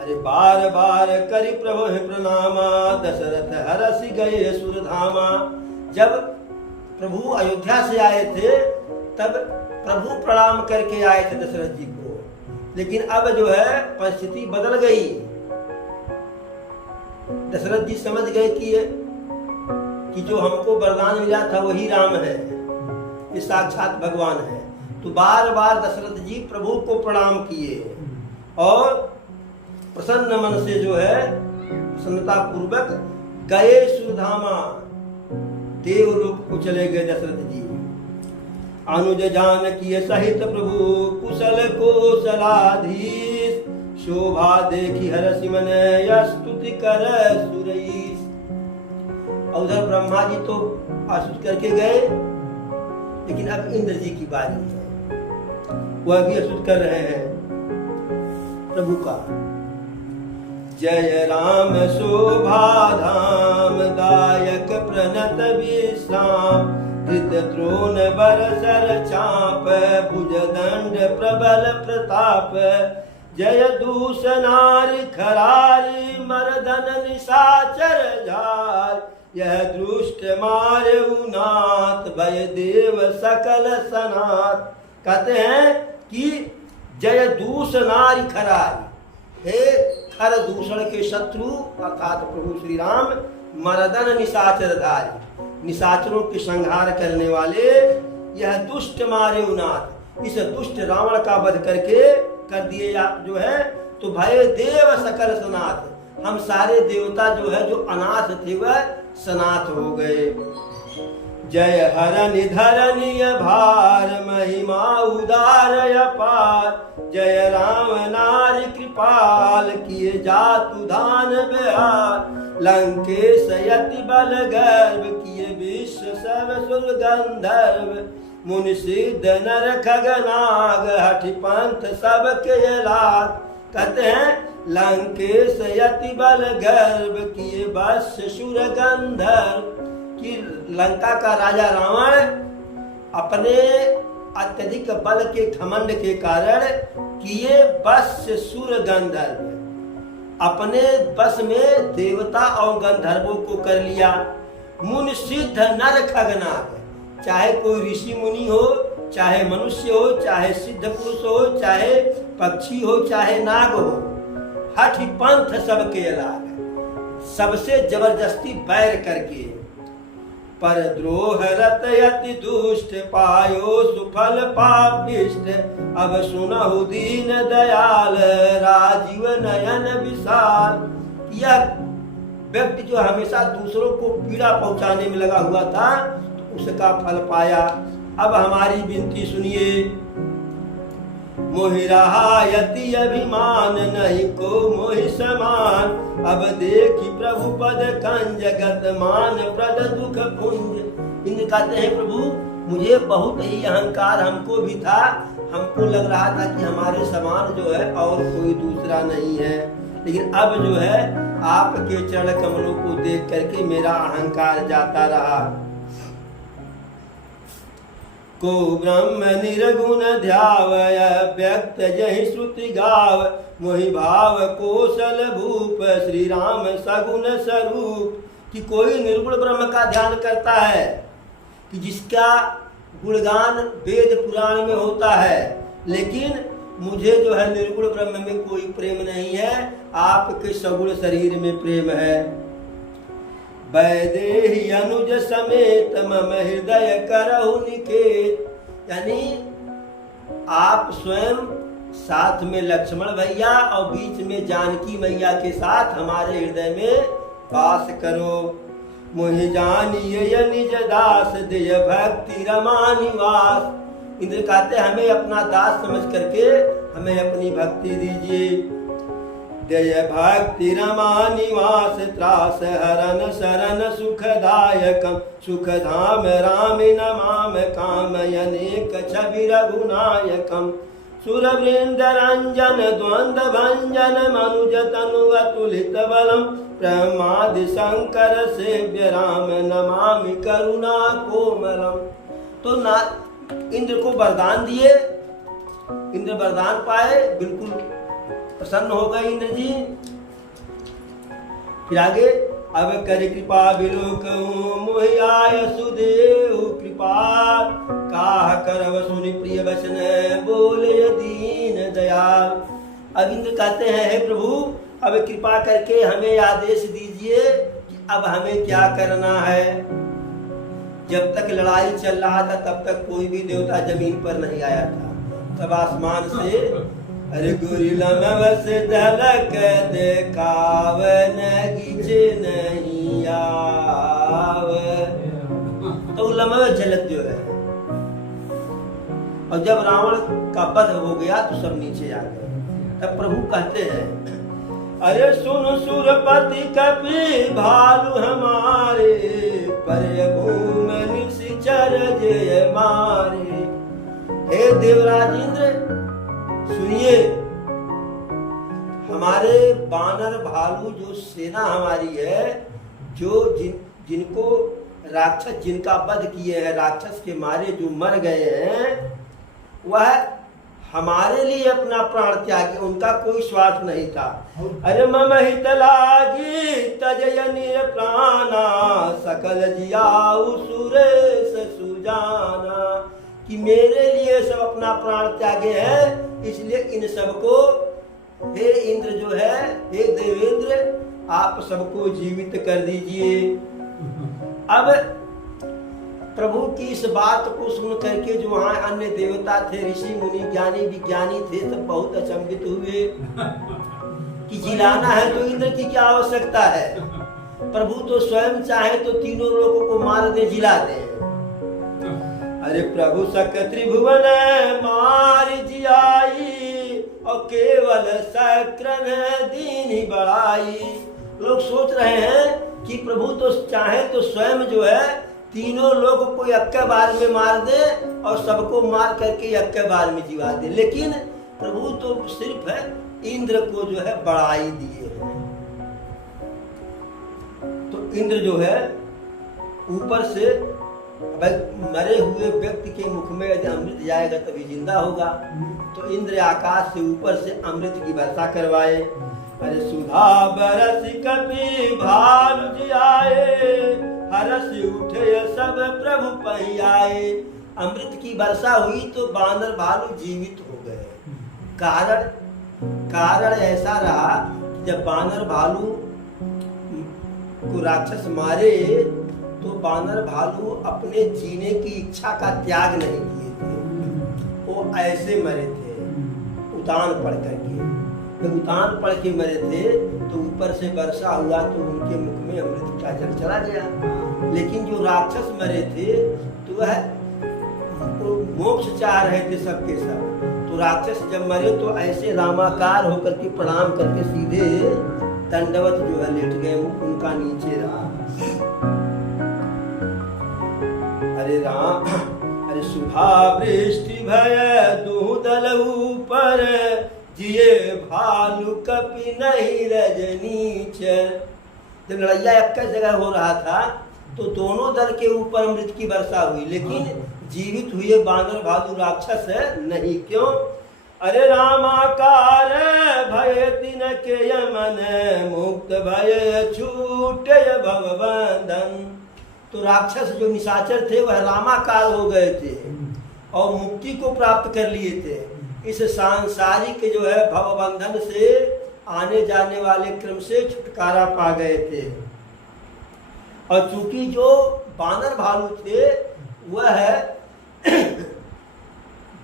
अरे बार बार करि प्रभु प्रणामा, दशरथ हरस गए सुरधामा। जब प्रभु अयोध्या से आए थे तब प्रभु प्रणाम करके आए थे दशरथ जी को, लेकिन अब जो है परिस्थिति बदल गई। दशरथ जी समझ गए कि जो हमको वरदान मिला था वही राम है, ये साक्षात भगवान है। तो बार बार दशरथ जी प्रभु को प्रणाम किए और प्रसन्न मन से जो है प्रसन्नता पूर्वक गए सुरधामा, देवलोक को चले गए दशरथ जी। अनुज जानकी सहित प्रभु कुशल कोशलाधीश, शोभा देखी हरषि मन स्तुति कर सुरईश। उधर ब्रह्मा जी तो आस्तुत करके गए लेकिन अब इंद्र जी की बारी है, वह भी स्तुति कर रहे हैं प्रभु का। जय राम शोभा धाम दायक प्रणत विश्राम, धृत द्रोण बरसर चाप, भुजदंड प्रबल प्रताप। जय दूषणारि खरारी मर्दन निशाचर झार, यह दुष्ट मारेउ नाथ, भय देव सकल सनाथ। कहते हैं कि जय दूषणारि खरारी, हे खर दूषण के शत्रु अर्थात प्रभु श्री राम, मर्दन निशाचर धारी, निशाचरों के संहार करने वाले, यह दुष्ट मारेउ नाथ, इस दुष्ट रावण का वध करके कर दिए आप जो है, तो भय देव सकल सनाथ, हम सारे देवता जो है जो अनाथ थे वह सनाथ हो गए। जय हरनि धरनीय भार, महिमा उदार अपार, जय राम नारी कृपाल, किए जातु धान बिहार। लंकेश यति बल गर्भ, किए विश्व सब सुर गंधर्व, मुनि सिद्ध नर खगनाग, हठि पंथ सब के लाग। कहते हैं लंकेश यति बल गर्भ, किए वश्य सुर गंधर्व, कि लंका का राजा रावण अपने अत्यधिक बल के घमंड के कारण किए वश्य सुर गंधर्व, अपने बस में देवता और गंधर्वों को कर लिया। मुनि सिद्ध नर खगनाग, चाहे कोई ऋषि मुनि हो, चाहे मनुष्य हो, चाहे सिद्ध पुरुष हो, चाहे पक्षी हो, चाहे नाग हो, हठि पंथ सबके लाग, सबसे जबरदस्ती बैर करके। पर द्रोह रत यति दुष्ट, पायो सुफल पापिष्ट, अब सुनहु दीन दयाल, राजीव नयन विशाल। यह व्यक्ति जो हमेशा दूसरों को पीड़ा पहुंचाने में लगा हुआ था, तो उसका फल पाया। अब हमारी विनती सुनिए। मोहि रहा यति अभिमान, नहीं को मोहि समान, अब देखी प्रभु पद कंज, गत मान प्रद दुख पुंज। इंद्र कहते हैं प्रभु मुझे बहुत ही अहंकार हमको भी था, हमको लग रहा था कि हमारे समान जो है और कोई दूसरा नहीं है, लेकिन अब जो है आपके चरण कमलों को देख करके मेरा अहंकार जाता रहा। को ब्रह्म निर्गुण ध्यावय, व्यक्त जहि श्रुति गाव, मोहि भाव कौशल भूप, श्री राम सगुण स्वरूप। कि कोई निर्गुण ब्रह्म का ध्यान करता है, कि जिसका गुणगान वेद पुराण में होता है, लेकिन मुझे जो है निर्गुण ब्रह्म में कोई प्रेम नहीं है, आपके सगुण शरीर में प्रेम है। वैदेही अनुज समेत, मम हृदय करहु निकेत। यानी आप स्वयं साथ में लक्ष्मण भैया और बीच में जानकी मैया के साथ हमारे हृदय में वास करो। मोहि जानिए निज दास, देय भक्ति रमा निवास। इंद्र कहते हमें अपना दास समझ करके हमें अपनी भक्ति दीजिए। जय भक्ति रमा निवास, त्रास हरन शरण सुखदायकम, सुख धाम राम नमाम, काम अनेक छवि रघुनायकम। सुर वृंद रंजन द्वंद भंजन, मनुज तनु अतुलित बलम, ब्रह्मादि शंकर सेव्य राम नमामि करुणा कोमलम। तो ना इंद्र को वरदान दिए, इंद्र वरदान पाए, बिल्कुल प्रसन्न हो गए इंद्र जी। फिर आगे अब कर कृपा बिलोक, मोहि आय सुदेव कृपा, काह करव सुनि प्रिय वचन, बोले दीन दयाल। अब इंद्र कहते हैं हे प्रभु अब कृपा करके हमें आदेश दीजिए कि अब हमें क्या करना है। जब तक लड़ाई चल रहा था तब तक कोई भी देवता जमीन पर नहीं आया था, तब आसमान से अरे गुरिलमवस झलक देखाव, नगीच नहीं आव। तो लमवस झलक जो है, और जब रावण का वध हो गया तो सब नीचे आ गए। तब प्रभु कहते हैं अरे सुन सुरपति कपि भालु हमारे, पर भूम निशिचर निचर जय मारे। हे देवराज इंद्र सुनिए, हमारे बानर भालू जो सेना हमारी है, जो जिनको राक्षस जिनका वध किए हैं, राक्षस के मारे जो मर गए हैं, वह हमारे लिए अपना प्राण त्यागी, उनका कोई स्वार्थ नहीं था। अरे मम हित लागी तजय निर प्राणा, सकल जियाऊ सुरेश सुजाना। कि मेरे लिए सब अपना प्राण त्यागे हैं, इसलिए इन सबको हे इंद्र जो है, हे देवेंद्र, आप सबको जीवित कर दीजिए। अब प्रभु की इस बात को सुन करके जो वहाँ अन्य देवता थे, ऋषि मुनि ज्ञानी विज्ञानी थे, सब बहुत अचंभित हुए कि जिलाना है तो इंद्र की क्या आवश्यकता है, प्रभु तो स्वयं चाहे तो तीनों लोगों को मार दे, जिला दे। अरे प्रभु सक त्रिभुवन मार जियाई, और केवल सक्र दीन बढ़ाई। लोग सोच रहे हैं कि प्रभु तो चाहे तो स्वयं जो है तीनों लोग को एक बार में मार दे और सबको मार करके एक बार में जीवा दे, लेकिन प्रभु तो सिर्फ है इंद्र को जो है बढ़ाई दिए हैं। तो इंद्र जो है ऊपर से, मरे हुए व्यक्ति के मुख में यदि अमृत जाएगा तभी जिंदा होगा, तो इंद्र आकाश से ऊपर से अमृत की वर्षा करवाए। अरे सुधा बरस कपि भालु जियाए, हरस उठे सब प्रभु पही आए। अमृत की वर्षा हुई तो बानर भालू जीवित हो गए। कारण ऐसा रहा कि जब बानर भालू को राक्षस मारे तो बानर भालू अपने जीने की इच्छा का त्याग नहीं किए थे, वो ऐसे मरे थे उतान पड़ करके। जब उतान पड़ के मरे थे तो ऊपर से वर्षा हुआ तो उनके मुख में अमृत का जल चला गया। लेकिन जो राक्षस मरे थे तो वह मोक्ष चाह रहे थे सबके सब, तो राक्षस जब मरे तो ऐसे रामाकार होकर के प्रणाम करके सीधे दंडवत जो है लेट गए, उनका नीचे रहा। अरे राम, अरे सुभा वृष्टि भय दूदल ऊपर, जिए भालू कपि नहीं रजनीचर। जब लड़ाइया एक जगह हो रहा था तो दोनों दल के ऊपर अमृत की वर्षा हुई, लेकिन जीवित हुए बानर भालू राक्षस नहीं। क्यों? अरे रामाकार भय तिन के यमन, मुक्त भय छूटे भवबंधन। तो राक्षस जो निशाचर थे वह रामाकार हो गए थे और मुक्ति को प्राप्त कर लिए थे। इस सांसारिक जो है भवबंधन से, आने जाने वाले क्रम से छुटकारा पा गए थे। और चूंकि जो बानर भालू थे वह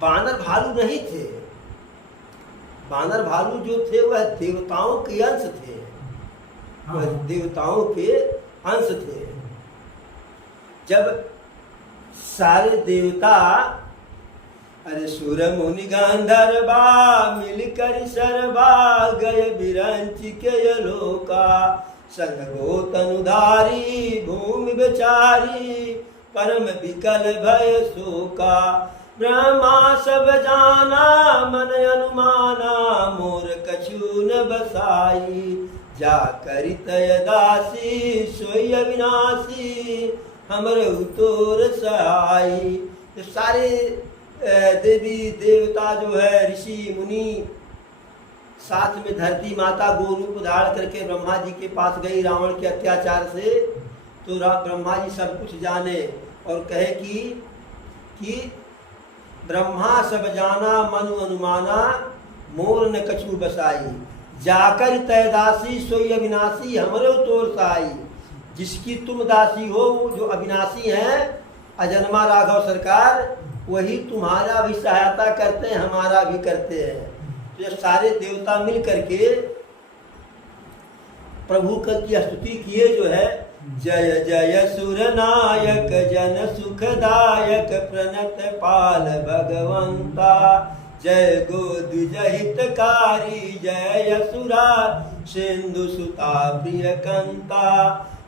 बानर भालू नहीं थे, बानर भालू जो थे वह देवताओं के अंश थे, वह देवताओं के अंश थे। जब सारे देवता, अरे सुर मुनि गंधर्वा मिलकर सर्वा, गए बिरंच के लोका, संग गो तनुधारी भूमि बेचारी, परम विकल भय शोका। ब्रह्मा सब जाना मन अनुमाना, मोर कछु न बसाई, जा करि तय दासी सोई अविनाशी, हमरे उतोर सहाई। तो सारे देवी देवता जो है, ऋषि मुनि, साथ में धरती माता गो रूप धारण करके ब्रह्मा जी के पास गई रावण के अत्याचार से। तो ब्रह्मा जी सब कुछ जाने और कहे कि ब्रह्मा सब जाना मनु अनुमाना, मोर न कछु बसाई, जाकर तय दासी सोई अविनाशी, हमरे तोर सहाई। जिसकी तुम दासी हो, जो अविनाशी हैं, अजन्मा राघव सरकार, वही तुम्हारा भी सहायता करते हैं, हमारा भी करते हैं। तो जब सारे देवता मिल करके प्रभु की स्तुति किए जो है, जय जय सुरनायक जन सुखदायक, प्रणत पाल भगवंता, जय गोद्विज हितकारी, जय असुरा सिंधु सुता प्रिय कंता,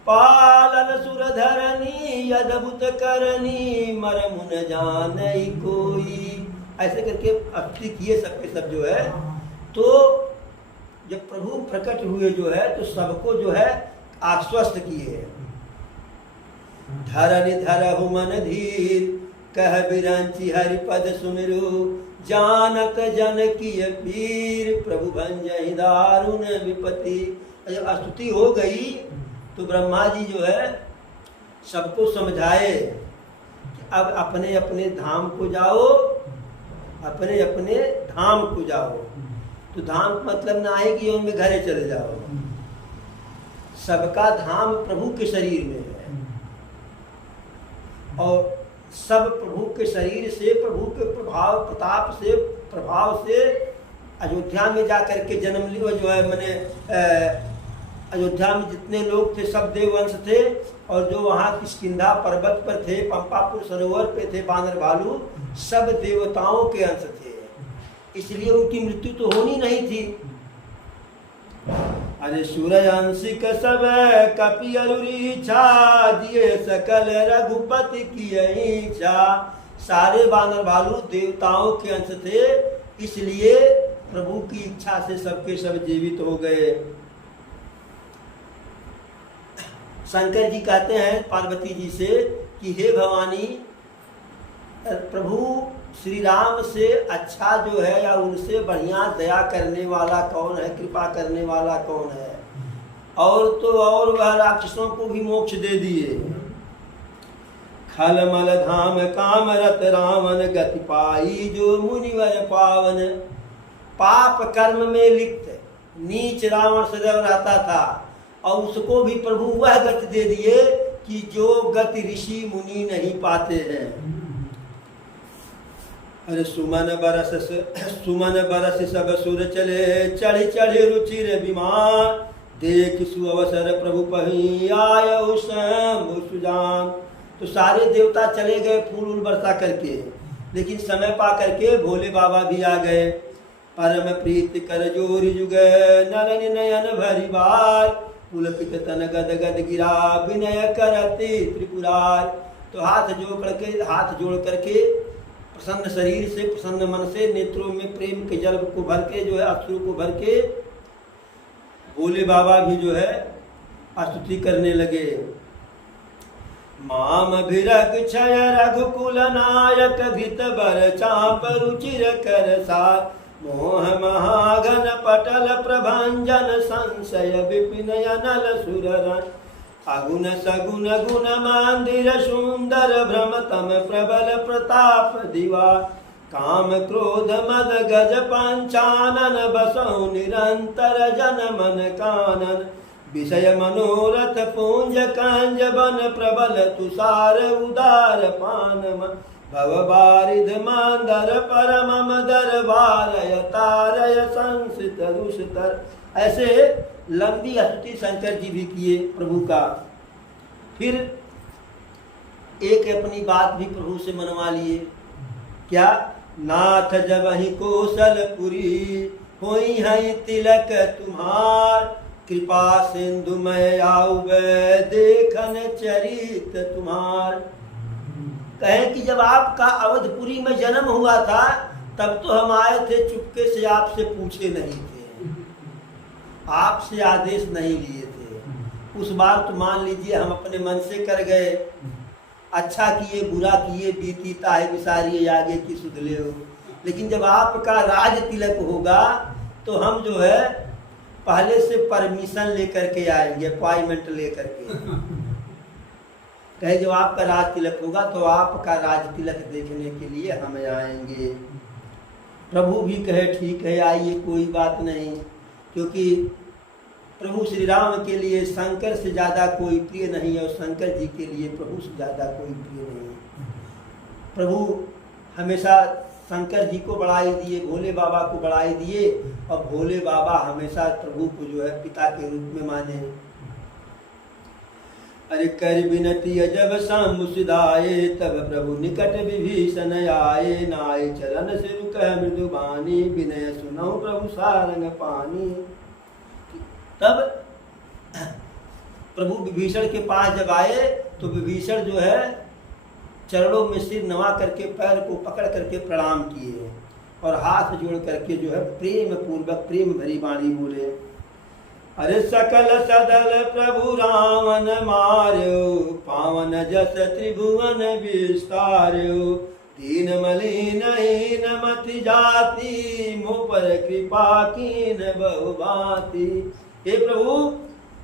पालन सुर धरनी अद्भुत करनी मरम न जानई कोई। ऐसे करके स्तुति किए सबके सब जो है। तो जब प्रभु प्रकट हुए जो है तो सबको जो है आश्वस्त किए। धरनि धरहु मन धीर कह बिरंची हरिपद सुमिरु जानत जन की पीर प्रभु भंजहि दारुण विपत्ति। जब स्तुति हो गई तो ब्रह्मा जी जो है सबको समझाए कि अब अपने अपने धाम को जाओ, अपने अपने धाम को जाओ। तो धाम मतलब ना है कि उनमें घरे चले जाओ, सबका धाम प्रभु के शरीर में है और सब प्रभु के शरीर से, प्रभु के प्रभाव प्रताप से, प्रभाव से अयोध्या में जाकर के जन्म लिया जो है। मैंने अयोध्या में जितने लोग थे सब देववंश थे और जो वहाँ किष्किंधा पर्वत पर थे, पंपापुर सरोवर पे थे बानर भालू, सब देवताओं के अंश थे, इसलिए उनकी मृत्यु तो होनी नहीं थी। अरे सूर्यांशिक सब कपि अरुरीछा दिए सकल रघुपति की इच्छा। सारे बानर भालू देवताओं के अंश थे, इसलिए प्रभु की इच्छा से सबके सब जीवित हो गए। शंकर जी कहते हैं पार्वती जी से कि हे भवानी, प्रभु श्री राम से अच्छा जो है या उनसे बढ़िया दया करने वाला कौन है, कृपा करने वाला कौन है। और तो और वह राक्षसों को भी मोक्ष दे दिए। खलमल धाम कामरत रावण गति पाई जो मुनिवर पावन। पाप कर्म में लिप्त नीच रावण सदैव रहता था और उसको भी प्रभु वह गति दे दिए कि जो गति ऋषि मुनि नहीं पाते हैं। अरे सुमन बरस सब सुर चले चढ़ी चढ़ी रुचिर विमान। देख सुअवसर प्रभु पही आय सुजान। तो सारे देवता चले गए फूल उल बरसा करके, लेकिन समय पा करके भोले बाबा भी आ गए। परम प्रीत कर जोर जुग नरन नयन भरी बार। पुलकित तन गद गद गिरा विनय करते त्रिपुरार। तो हाथ जोड़ करके प्रसन्न शरीर से, प्रसन्न मन से, नेत्रों में प्रेम के जल को भर के जो है, अश्रु को भर के भोले बाबा भी जो है स्तुति करने लगे। माम भिरग क्षय रघुकुल नायक भित बर चाप रुचिर कर सार। मोह महागन पटल प्रभंजन संशय विपिन अनल सुररन। अगुण सगुण गुण मंदिर सुंदर भ्रमतम प्रबल प्रताप दिवा। काम क्रोध मद गज पंचानन बसौ निरंतर जन मन कानन। विषय मनोरथ पुंज कंज बन प्रबल तुषार उदार पानम। भव बारिध मंदर परम दरबारय तारय संसित रुषतर। ऐसे लंबी स्तुति शंकर जी भी किए प्रभु का। फिर एक अपनी बात भी प्रभु से मनवा लिए। क्या? नाथ जब ही कौशलपुरी होई है तिलक तुम्हार। कृपा सिंधु मैं आउबे देखन चरित तुम्हार। कहें कि जब आपका अवधपुरी में जन्म हुआ था तब तो हम आए थे, चुपके से आपसे पूछे नहीं थे, आपसे आदेश नहीं लिए थे। उस बार तो मान लीजिए हम अपने मन से कर गए, अच्छा किए बुरा किए बीती ताहे विसारिए आगे की सुध ले हो। लेकिन जब आपका राज तिलक होगा तो हम जो है पहले से परमिशन लेकर के आएंगे, अपॉइंटमेंट लेकर के। कहे जब आपका राज तिलक होगा तो आपका राज तिलक देखने के लिए हम आएंगे। प्रभु भी कहे ठीक है आइए, कोई बात नहीं, क्योंकि प्रभु श्री राम के लिए शंकर से ज़्यादा कोई प्रिय नहीं है और शंकर जी के लिए प्रभु से ज़्यादा कोई प्रिय नहीं है। प्रभु हमेशा शंकर जी को बढ़ाई दिए, भोले बाबा को बढ़ाई दिए और भोले बाबा हमेशा प्रभु को जो है पिता के रूप में माने। अरे कर बिनती जब समुसिदाए तब प्रभु निकट विभीषण आए। नाय चरण से रुक मृदुबानी विनय सुनौ प्रभु सारंग पानी। तब प्रभु विभीषण के पास जब आए तो विभीषण जो है चरणों में सिर नवा करके पैर को पकड़ करके प्रणाम किए और हाथ जोड़ करके जो है प्रेम पूर्वक प्रेम भरी वाणी बोले, अरे सकल सदल प्रभु रावण मार्यो, पावन जस त्रिभुवन विस्तार्यो, दीन मलिन हीन मति जाति, मुँह पर कृपा कीन बहुभांति। हे प्रभु,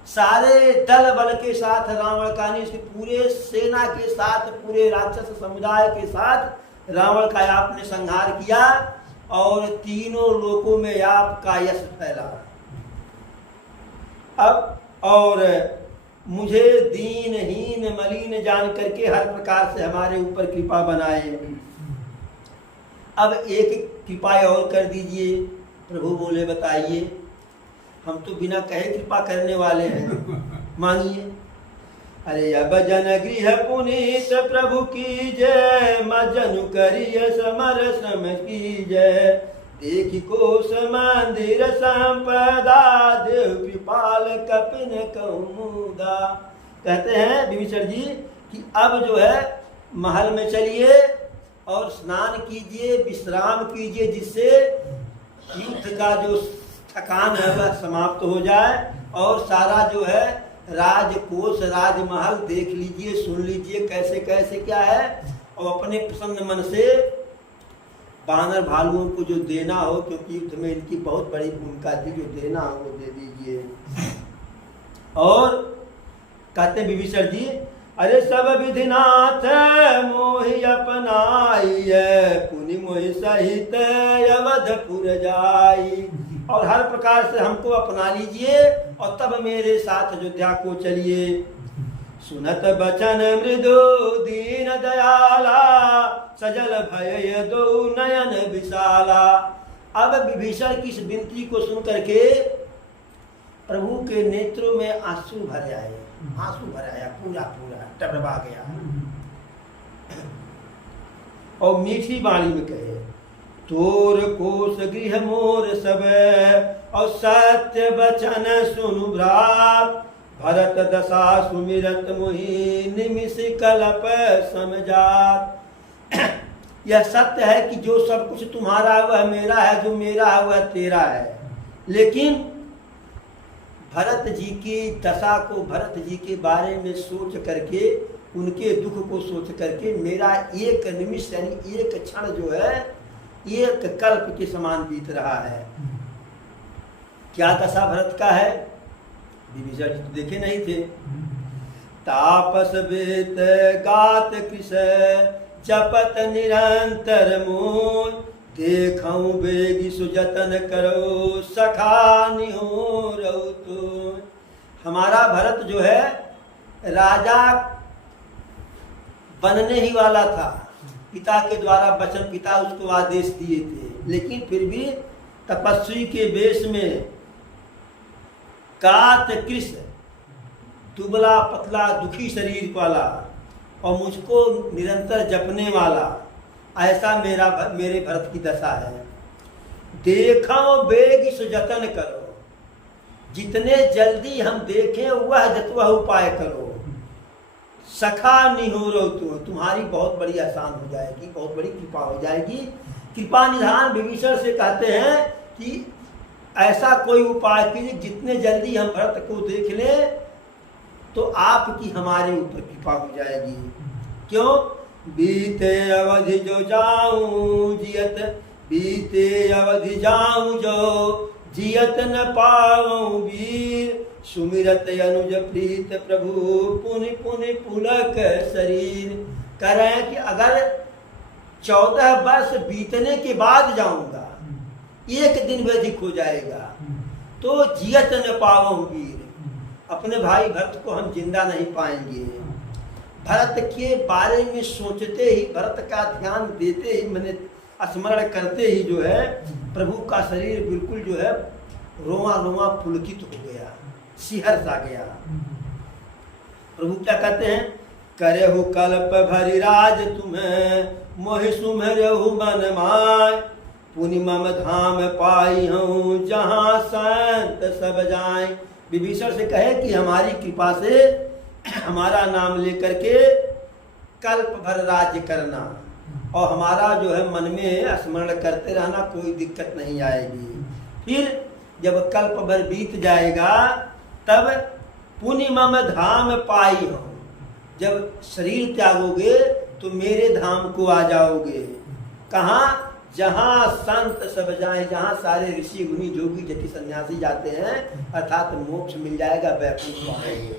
सारे दल बल के साथ रावण का नहीं, इसके पूरे सेना के साथ, पूरे राक्षस समुदाय के साथ रावण का आपने संहार किया और तीनों लोकों में आपका यश फैला। अब और मुझे दीनहीन मलिन जान करके हर प्रकार से हमारे ऊपर कृपा बनाए। अब एक कृपा और कर दीजिए। प्रभु बोले, बताइए। हम तो बिना कहे कृपा करने वाले हैं, मानिए। अरे अब जन गृह पुनीत प्रभु की जय, मजनु करिय समर सम की जय, देखी कोश मंदिर संपदा, देव कृपाल कपिन कौमुदा। कहते हैं विभीषण जी कि अब जो है महल में चलिए और स्नान कीजिए, विश्राम कीजिए, जिससे युद्ध का जो थकान है वह समाप्त हो जाए और सारा जो है राजकोष राजमहल देख लीजिए, सुन लीजिए कैसे कैसे क्या है, और अपने प्रसन्न मन से बानर भालुओं को जो देना हो, क्योंकि युद्ध में इनकी बहुत बड़ी भूमिका थी, जो देना हो वो दे दीजिए। और कहते विभीषण जी, अरे सब विधिनाथ मोहि अपनाइए, पुनि मोहि सहित अवधपुर जाई। और हर प्रकार से हमको अपना लीजिए और तब मेरे साथ अयोध्या को चलिए। सुनत बचन मृदु दीन दयाला, सजल भय दो नयन विशाला। अब विभीषण की इस विनती को सुन करके प्रभु के नेत्रों में आंसू भर आए, आंसू भर आया, पूरा पूरा टपरवा गया। और मीठी वाणी में कहे, तोर कोस गृह मोर सब, और सत्य वचन सुनु भ्रात, भरत दशा सुमिरत मुहि, निमिष कल्प समझात। यह सत्य है कि जो सब कुछ तुम्हारा वह मेरा है, जो मेरा है वह तेरा है। लेकिन भरत जी की दशा को, भरत जी के बारे में सोच करके, उनके दुख को सोच करके मेरा एक निमिष यानी एक क्षण जो है एक कल्प के समान बीत रहा है। क्या दशा भरत का है? विभीषण जी तो देखे नहीं थे। तापस वेत गात कृष, जपत निरंतर मोय, देखऊं बेगी सुजतन करो, सखा निहोरौ तोय। हमारा भरत जो है राजा बनने ही वाला था, पिता के द्वारा वचन, पिता उसको आदेश दिए थे, लेकिन फिर भी तपस्वी के वेश में कात कृष, दुबला पतला दुखी शरीर वाला और मुझको निरंतर जपने वाला, ऐसा मेरे भरत की दशा है। देखो बेग सुजतन करो, जितने जल्दी हम देखें वह उपाय करो। सखा निहोरो तुम्हारी बहुत बड़ी आसान हो जाएगी, बहुत बड़ी कृपा हो जाएगी। कृपा निधान विभीषण से कहते हैं कि ऐसा कोई उपाय कीजिए जितने जल्दी हम भरत को देख लें तो आपकी हमारे ऊपर कृपा हो जाएगी। क्यों? बीते अवधि जो जाऊं जियत, बीते अवधि जाऊं जो जियत न पाऊं वीर, सुमिरत अनुज प्रीत प्रभु, पुनि पुनि पुलक शरीर। कह रहे हैं कि अगर 14 वर्ष बीतने के बाद जाऊंगा, एक दिन व्यधिक हो जाएगा, तो जियत न पाऊं वीर, अपने भाई भरत को हम जिंदा नहीं पाएंगे। भरत के बारे में सोचते ही, भरत का ध्यान देते ही, मैंने स्मरण करते ही जो है प्रभु का शरीर बिल्कुल जो है रोमा रोमा पुलकित हो गया, सिहर सा गया। प्रभु क्या कहते हैं? करे हो कल्प भरी राज तुम्हें, मोहि सुमरहु मन माय, पुनि मम धाम पाई हूँ, जहाँ संत सब जाए। विभीषण से कहे कि हमारी कृपा से हमारा नाम लेकर के कल्प भर राज्य करना और हमारा जो है मन में स्मरण करते रहना, कोई दिक्कत नहीं आएगी। फिर जब कल्प भर बीत जाएगा तब पुण्य मम धाम पाई हो, जब शरीर त्यागोगे तो मेरे धाम को आ जाओगे। कहाँ? जहाँ संत सब जाए, जहाँ सारे ऋषि मुनि जोगी जति सन्यासी जाते हैं, अर्थात मोक्ष मिल जाएगा, वैकुंठ आएंगे।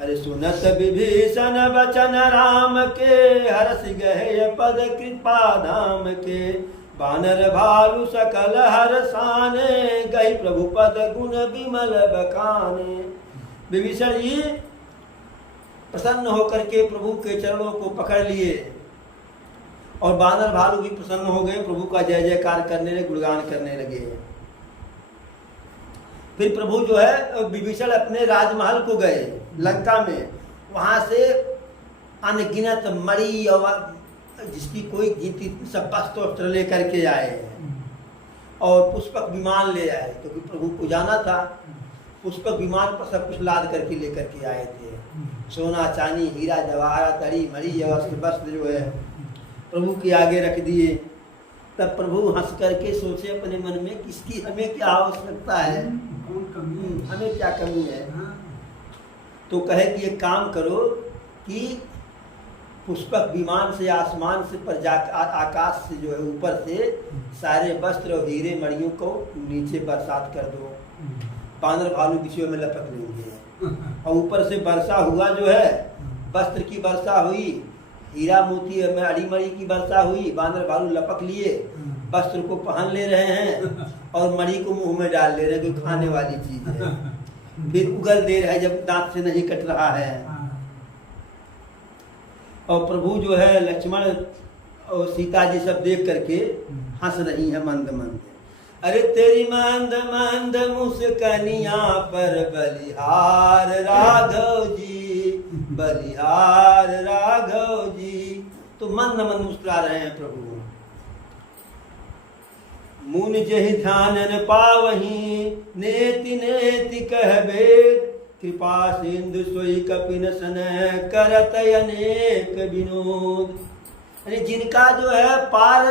अरे सुनत विभीषण वचन राम के, हर्ष गहे पद कृपा धाम के, बानर भालु सकल हर्षाने, गई प्रभु पद गुण विमल बखाने। विभीषण जी प्रसन्न होकर के प्रभु के चरणों को पकड़ लिए और बानर भालू भी प्रसन्न हो गए, प्रभु का जय जयकार करने लगे, गुणगान करने लगे। फिर प्रभु जो है विभीषण अपने राजमहल को गए लंका में, वहां से अनगिनत मणि और जिसकी कोई गिनती सब वस्त्र लेकर के आए और पुष्पक विमान ले आए, क्योंकि तो प्रभु को जाना था। पुष्पक विमान पर सब कुछ लाद करके लेकर के आए थे, सोना चांदी हीरा जवाहरात तड़ी मणि वस्त्र जो है प्रभु के आगे रख दिए। तब प्रभु हंस करके सोचे अपने मन में, किसकी हमें क्या आवश्यकता है, हमें क्या कमी है। तो कहे कि एक काम करो कि पुष्पक विमान से आसमान से पर जा आकाश से जो है ऊपर से सारे वस्त्र और हीरे मणियों को नीचे बरसात कर दो, बानर भालू बिछुए में लपक लेंगे। और ऊपर से वर्षा हुआ जो है, वस्त्र की वर्षा हुई, हीरा मोती में अड़ीमड़ी की वर्षा हुई, बानर भालू लपक लिए, वस्त्र को पहन ले रहे हैं और मणि को मुंह में डाल ले रहे हैं, जो खाने वाली चीज है। फिर उगल दे रहा है जब दांत से नहीं कट रहा है। और प्रभु जो है लक्ष्मण और सीता जी सब देख करके हंस रही है मंद मंद। अरे तेरी मंद मंद मुस्कनिया पर बलिहार राघव जी, बलिहार राघव जी। तो मंद मंद मुस्कुरा रहे हैं प्रभु। मुन जहि ध्यान न पावही, नेति नेति कहबे, कृपा सिंधु सोई कपिन सन, करत अनेक विनोद। अरे जिनका जो है पार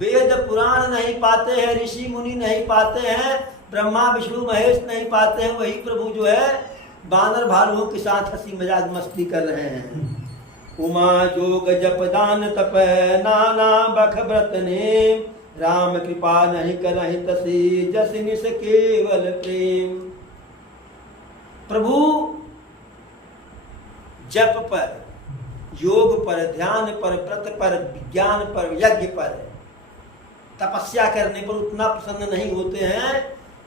वेद पुराण नहीं पाते हैं, ऋषि मुनि नहीं पाते हैं, ब्रह्मा विष्णु महेश नहीं पाते हैं, वही प्रभु जो है बानर भालुओं के साथ हंसी मजाक मस्ती कर रहे हैं। उमा जोग जप दान तप नाना बख व्रत ने, राम कृपा नहीं करहि तसी, जस निस केवल प्रेम। प्रभु जप पर, योग पर, ध्यान पर, व्रत पर, विज्ञान पर, यज्ञ पर, तपस्या करने पर उतना प्रसन्न नहीं होते हैं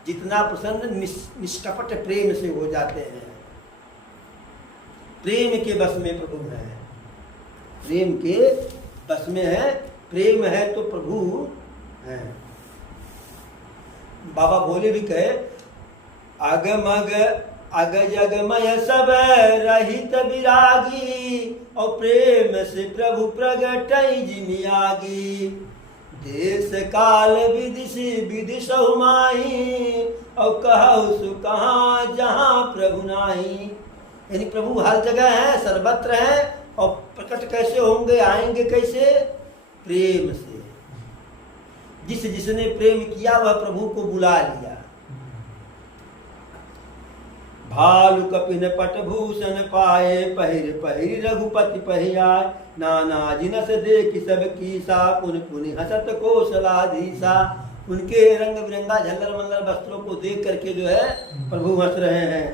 जितना प्रसन्न निष्कपट प्रेम से हो जाते हैं। प्रेम के बस में प्रभु है, प्रेम के बस में है, प्रेम है तो प्रभु है। बाबा भोले भी कहे, अगमग अग जगमय सब रहित विरागी, और प्रेम से प्रभु प्रगट जिमियागी। देश काल विदिशि विदिशहु माही, और कहु सु कहाँ जहाँ प्रभु नाही। यानी प्रभु हर जगह है, सर्वत्र है, और प्रकट कैसे होंगे, आएंगे कैसे? प्रेम से। जिसने प्रेम किया वह प्रभु को बुला लिया। भालु कपिन पटभूषण पाए, पहिर पहिर रघुपति पहियाय, नाना जिनस देख सब कीसा, पुन पुनि हसत कौशलाधीसा। उनके रंग बिरंगा झल्लर मल्लर वस्त्रों को देख करके जो है प्रभु हंस रहे हैं।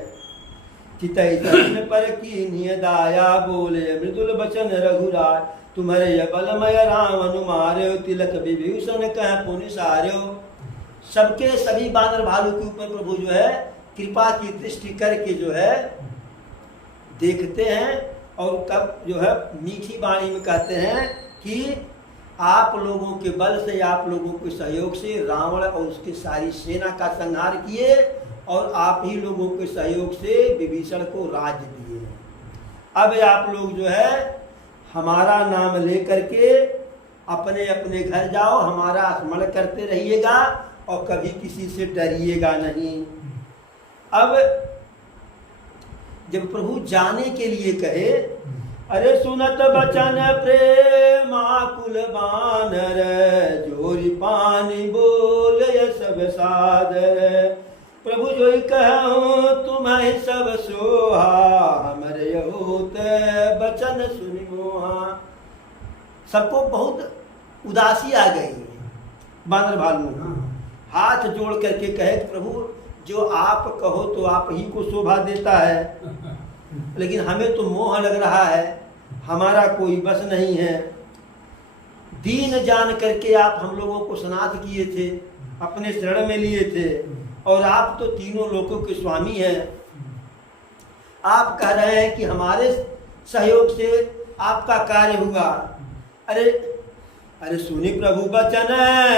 चितई चरण पर कीन्हिय दाया, बोले मृदुल बचन रघुराय, तुम्हारे बलमय राम अनुमार्यो, तिलक विभीषण कह पुनि सार्यो। सबके सभी बानर भालू के ऊपर प्रभु जो है कृपा की दृष्टि करके जो है देखते हैं, और कब जो है मीठी वाणी में कहते हैं कि आप लोगों के बल से, आप लोगों के सहयोग से रावण और उसकी सारी सेना का संहार किए, और आप ही लोगों के सहयोग से विभीषण को राज्य दिए। अब आप लोग जो है हमारा नाम लेकर के अपने अपने घर जाओ, हमारा स्मरण करते रहिएगा और कभी किसी से डरिएगा नहीं। अब जब प्रभु जाने के लिए कहे, अरे सुनत बचन प्रेम आकुल बानर, जोरी पानी बोले सब सादर। प्रभु जो कहूँ तुम्हें सब सोहा, हमरे होत बचन सुनि मोहा। सबको बहुत उदासी आ गई। बानर भालू हाथ जोड़ करके कहे, प्रभु जो आप कहो तो आप ही को शोभा देता है, लेकिन हमें तो मोह लग रहा है, हमारा कोई बस नहीं है। दीन जान करके आप हम लोगों को स्नात किए थे, अपने शरण में लिए थे, और आप तो तीनों लोगों के स्वामी हैं। आप कह रहे हैं कि हमारे सहयोग से आपका कार्य हुआ। अरे अरे सुनी प्रभु बचन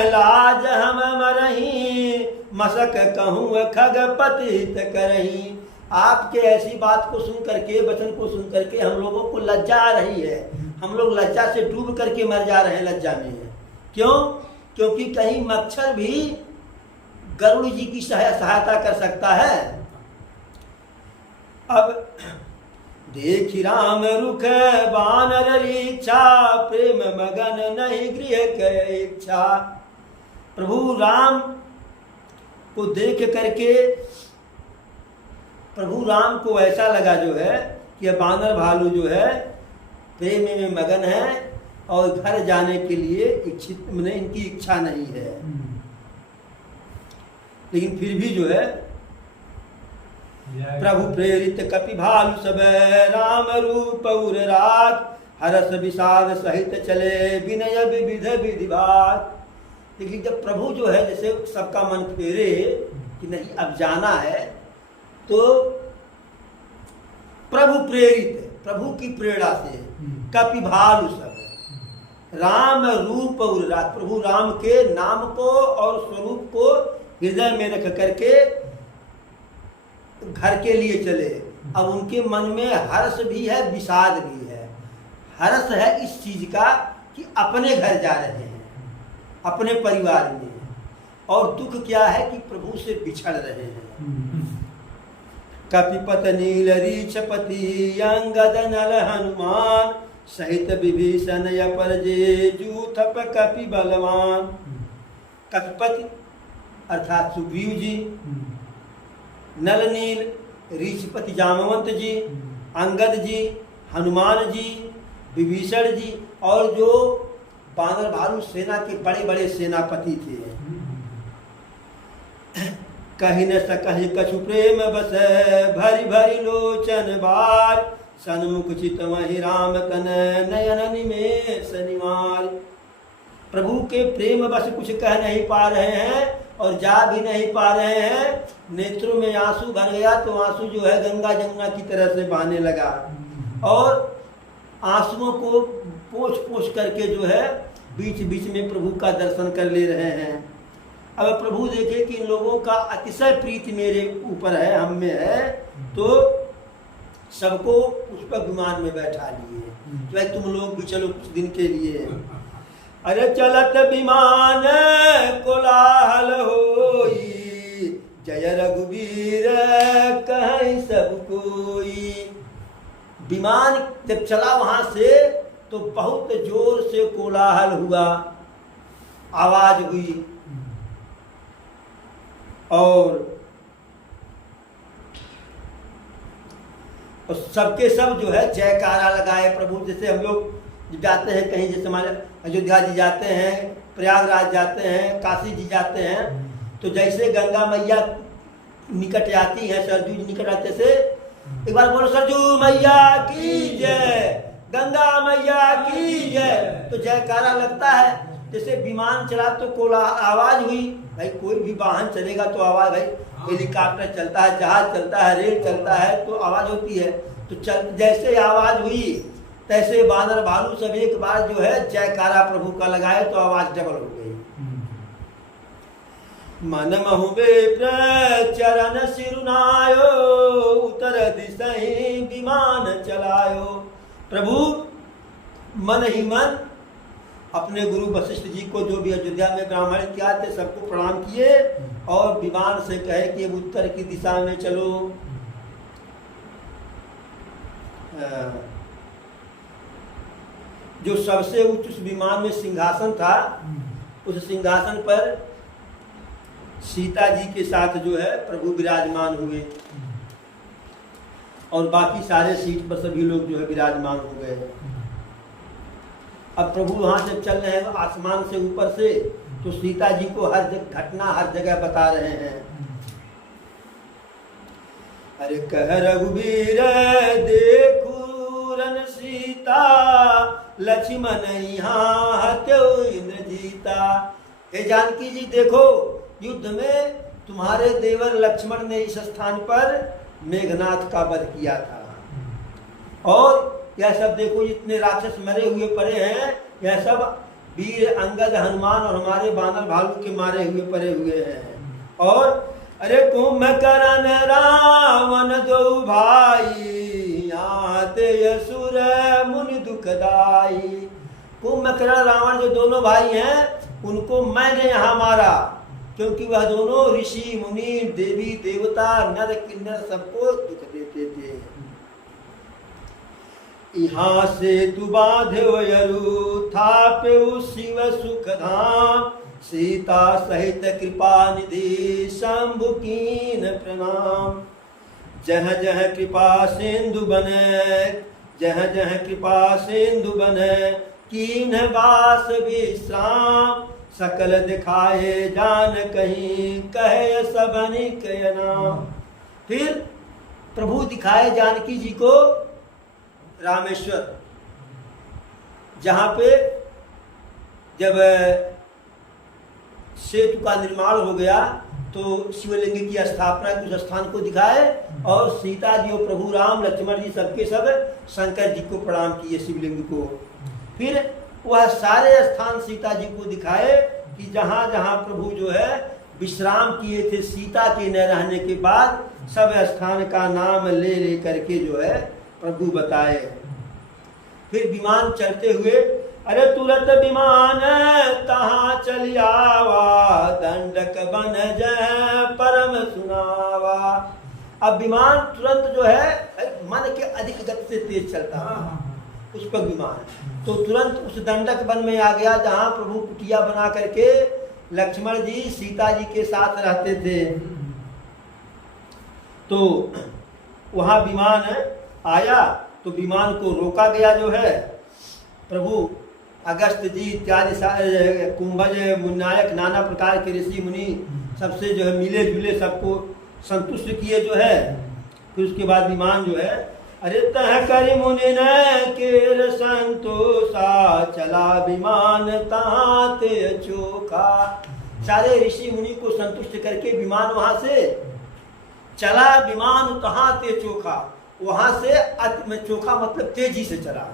लाज हम मरही, मसक कहूँ खगपतित करही। आपके ऐसी बात को सुन करके, वचन को सुन करके हम लोगों को लज्जा आ रही है। हम लोग लज्जा से डूब करके मर जा रहे हैं, लज्जा में है। क्यों? क्योंकि कहीं मच्छर भी गरुड़ जी की सहायता कर सकता है। अब देखी राम रुख बानर इच्छा, प्रेम मगन नहीं गृह के इच्छा। प्रभु राम को देख करके प्रभु राम को ऐसा लगा जो है कि बानर भालू जो है प्रेम में मगन है और घर जाने के लिए इच्छित में इनकी इच्छा नहीं है। लेकिन फिर भी जो है प्रभु प्रेरित कपि भालु सब, राम रूप उर राज, हरस विषाद सहित चले विनय विविध विधिवाद। लेकिन जब प्रभु जो है जैसे सबका मन फेरे कि नहीं अब जाना है, तो प्रभु प्रेरित, प्रभु की प्रेरणा से कपि भालु सब, राम रूप उर राज, प्रभु राम के नाम को और स्वरूप को हृदय में रख करके घर के लिए चले। अब उनके मन में हर्ष भी है, विषाद भी है। हर्ष है इस चीज का कि अपने घर जा रहे हैं, अपने परिवार में, और दुख क्या है कि प्रभु से बिछड़ रहे हैं। कपिपत नील रीछपति अंगद नल हनुमान, सहित विभीषण यपरजे जूथप कपि बलवान। कपिपति अर्थात सुग्रीव जी, नल नील ऋषिपति जामवंत जी, अंगद जी, हनुमान जी, विभीषण जी, और जो बानर भालू सेना के बड़े बड़े सेनापति थे। कहीं न सकहि कछु प्रेम बस, भरी भरी लोचन बार, सन्मुख चित वही राम तन नयन निमेष निवार। प्रभु के प्रेम बस कुछ कह नहीं पा रहे हैं और जा भी नहीं पा रहे हैं। नेत्रों में आंसू भर गया तो आंसू जो है गंगा जमुना की तरह से बहने लगा, और आंसुओं को पोंछ पोंछ करके जो है बीच बीच में प्रभु का दर्शन कर ले रहे हैं। अब प्रभु देखे कि इन लोगों का अतिशय प्रीति मेरे ऊपर है, हम में है, तो सबको पुष्पक विमान में बैठा लिए। भाई तुम लोग भी चलो कुछ दिन के लिए। अरे चलत विमान कोलाहल होई, जय रघुवीर कहीं सब कोई। विमान जब चला वहां से तो बहुत जोर से कोलाहल हुआ, आवाज हुई, और सबके सब जो है जयकारा लगाए प्रभु। जैसे हम लोग जब जाते हैं कहीं, जैसे हमारे अयोध्या जी जाते हैं, प्रयागराज जाते हैं, काशी जी जाते हैं, तो जैसे गंगा मैया निकट आती है, सरजू जी निकट आते से एक बार बोलो सरजू मैया की जय, गंगा मैया की जय, तो जयकारा लगता है। जैसे विमान चला तो कोला आवाज हुई, भाई कोई भी वाहन चलेगा तो आवाज, भाई हेलीकॉप्टर चलता है, जहाज चलता है, रेल चलता है तो आवाज होती है। तो जैसे आवाज हुई तैसे बानर भालू सब एक बार जो है जयकारा प्रभु का लगाए तो आवाज डबल हो गई। मन महुबे चरण सिरुनायो, उतर दिशहि विमान चलायो। प्रभु मन ही मन अपने गुरु वशिष्ठ जी को, जो भी अयोध्या में ब्राह्मण क्या थे, सबको प्रणाम किए और विमान से कहे कि अब उत्तर की दिशा में चलो। जो सबसे उच्च उस विमान में सिंहासन था, उस सिंहासन पर सीता जी के साथ जो है प्रभु विराजमान हुए और बाकी सारे सीट पर सभी लोग जो है विराजमान हो गए। अब प्रभु वहां से चल रहे हैं आसमान से ऊपर से, तो सीता जी को हर घटना हर जगह बता रहे हैं। अरे कह रघुवीर देखू रन सीता, लक्ष्मण यहाँ हत्यो इंद्रजीता। हे जानकी जी देखो, युद्ध में तुम्हारे देवर लक्ष्मण ने इस स्थान पर मेघनाथ का वध किया था। और यह सब देखो जितने राक्षस मरे हुए पड़े हैं, यह सब वीर अंगद, हनुमान और हमारे बानर भालू के मारे हुए पड़े हुए हैं। और अरे कुंभकर्ण रावण दो भाई, आते असुर मुनि दुखदाई। कुंभकर्ण रावण जो दोनों भाई हैं, उनको मैंने यहाँ मारा, क्योंकि वह दोनों ऋषि मुनि, देवी देवता, नर किन्नर सबको दुख देते थे। यहाँ से तू बांधे यरु, थापे शिव सुख धाम, सीता सहित कृपा निधि शंभु कीन प्रणाम। जह जह कृपा सिंधु बने, जह जह कृपा सिंधु बने, कीन वास विश्राम। सकल दिखाए जान कहीं, कहे सबनि के नाम। फिर प्रभु दिखाए जानकी जी को रामेश्वर, जहाँ पे जब सेतु का निर्माण हो गया तो शिवलिंग की स्थापना उस स्थान को दिखाए और सीता जी और प्रभु राम, लक्ष्मण जी सबके सब शंकर जी को प्रणाम किए शिवलिंग को। फिर वह सारे स्थान सीता जी को दिखाए कि जहाँ जहाँ प्रभु जो है विश्राम किए थे सीता के न रहने के बाद, सब स्थान का नाम ले ले करके जो है प्रभु बताए। फिर विमान चलते हुए, अरे तुरंत विमान तहाँ चल आवा, दंडक बन जय परम सुनावा। अब विमान तुरंत जो है मन के अधिक गति से तेज चलता है पुष्पक विमान, तो तुरंत उस दंडक वन में आ गया जहाँ प्रभु कुटिया बना करके लक्ष्मण जी सीता जी के साथ रहते थे। तो वहाँ विमान आया तो विमान को रोका गया जो है। प्रभु अगस्त जी इत्यादि कुंभज मुन्नायक नाना प्रकार के ऋषि मुनि सबसे जो है मिले जुले, सबको संतुष्ट किए जो है। फिर उसके बाद विमान जो है, अरे तह करि मुनि न केर संतोषा, चला विमान तहाँ ते चोखा। सारे ऋषि मुनि को संतुष्ट करके विमान वहां से चला, विमान तहाँ ते चोखा, वहां से चोखा मतलब तेजी से चला।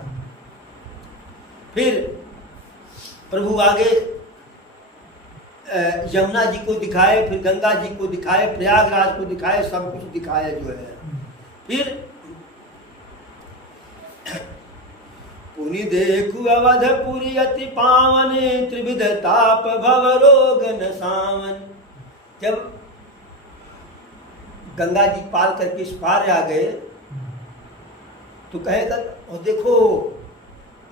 फिर प्रभु आगे यमुना जी को दिखाए, फिर गंगा जी को दिखाए, प्रयागराज को दिखाए, सब कुछ दिखाया जो है। फिर पुनि देखु अवधपुरी अति पावन, त्रिविध ताप भव रोग न सावन। जब गंगा जी पार करके इस पार आ गए तो कहेगा, देखो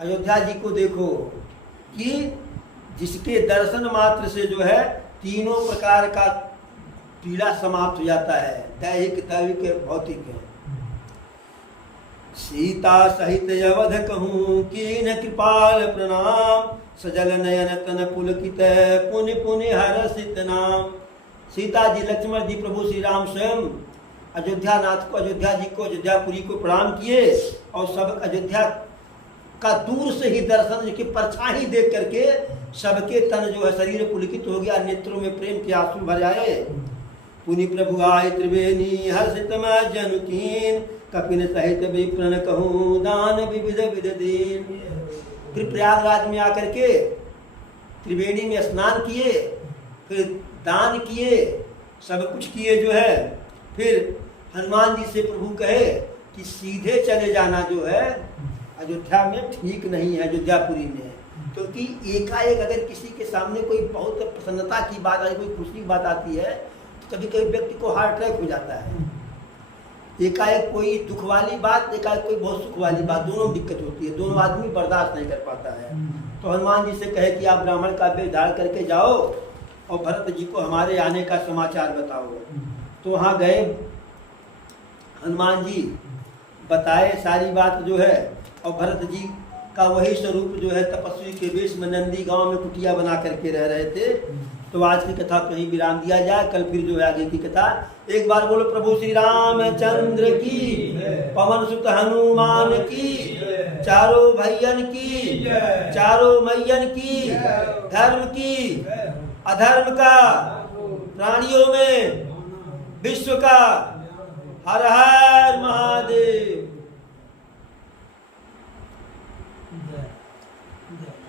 अयोध्या जी को देखो कि जिसके दर्शन मात्र से जो है तीनों प्रकार का पीड़ा समाप्त हो जाता है, दैहिक, दैविक, भौतिक है। सीता सहित अवध कहूँ कीन कृपाल प्रणाम, सजल नयन तन पुलकित पुनि पुनि हरषित नाम। सीता जी, लक्ष्मण जी, प्रभु श्री राम स्वयं अयोध्या नाथ को, अयोध्या जी को, अयोध्यापुरी को प्रणाम किए और सब अयोध्या का दूर से ही दर्शन की परछाई देख करके सबके तन जो है शरीर पुलकित हो गया, नेत्रों में प्रेम के आंसू भर आए। पुनि प्रभु आए त्रिवेणी हर्षित जनु कीन, कपिन सहित विप्रण कहूँ दान विविध विध दीन। फिर प्रयागराज में आकर के त्रिवेणी में स्नान किए, फिर दान किए, सब कुछ किए जो है। फिर हनुमान जी से प्रभु कहे कि सीधे चले जाना जो है अयोध्या में ठीक नहीं है, अयोध्यापुरी में क्योंकि एकाएक अगर किसी के सामने कोई बहुत प्रसन्नता की बात आई, कोई खुशी की बात आती है, तो कभी कभी व्यक्ति को हार्ट अटैक हो जाता है। एकाएक कोई दुख वाली बात, एकाएक कोई बहुत सुख वाली बात, दोनों दिक्कत होती है, दोनों आदमी बर्दाश्त नहीं कर पाता है। तो हनुमान जी से कहे कि आप ब्राह्मण का वेश धारण करके जाओ और भरत जी को हमारे आने का समाचार बताओ। तो वहाँ गए हनुमान जी, बताए सारी बात जो है, और भरत जी का वही स्वरूप जो है तपस्वी के वेश में नंदी गांव में कुटिया बना करके रह रहे थे। तो आज की कथा कहीं विराम दिया जाए, कल फिर जो है आगे की कथा। एक बार बोलो प्रभु श्री रामचंद्र की, पवन सुत हनुमान की, चारों भैयन की, चारों मैयन की, धर्म की अधर्म का, प्राणियों में विश्व का, हर हर महादेव। जय जय।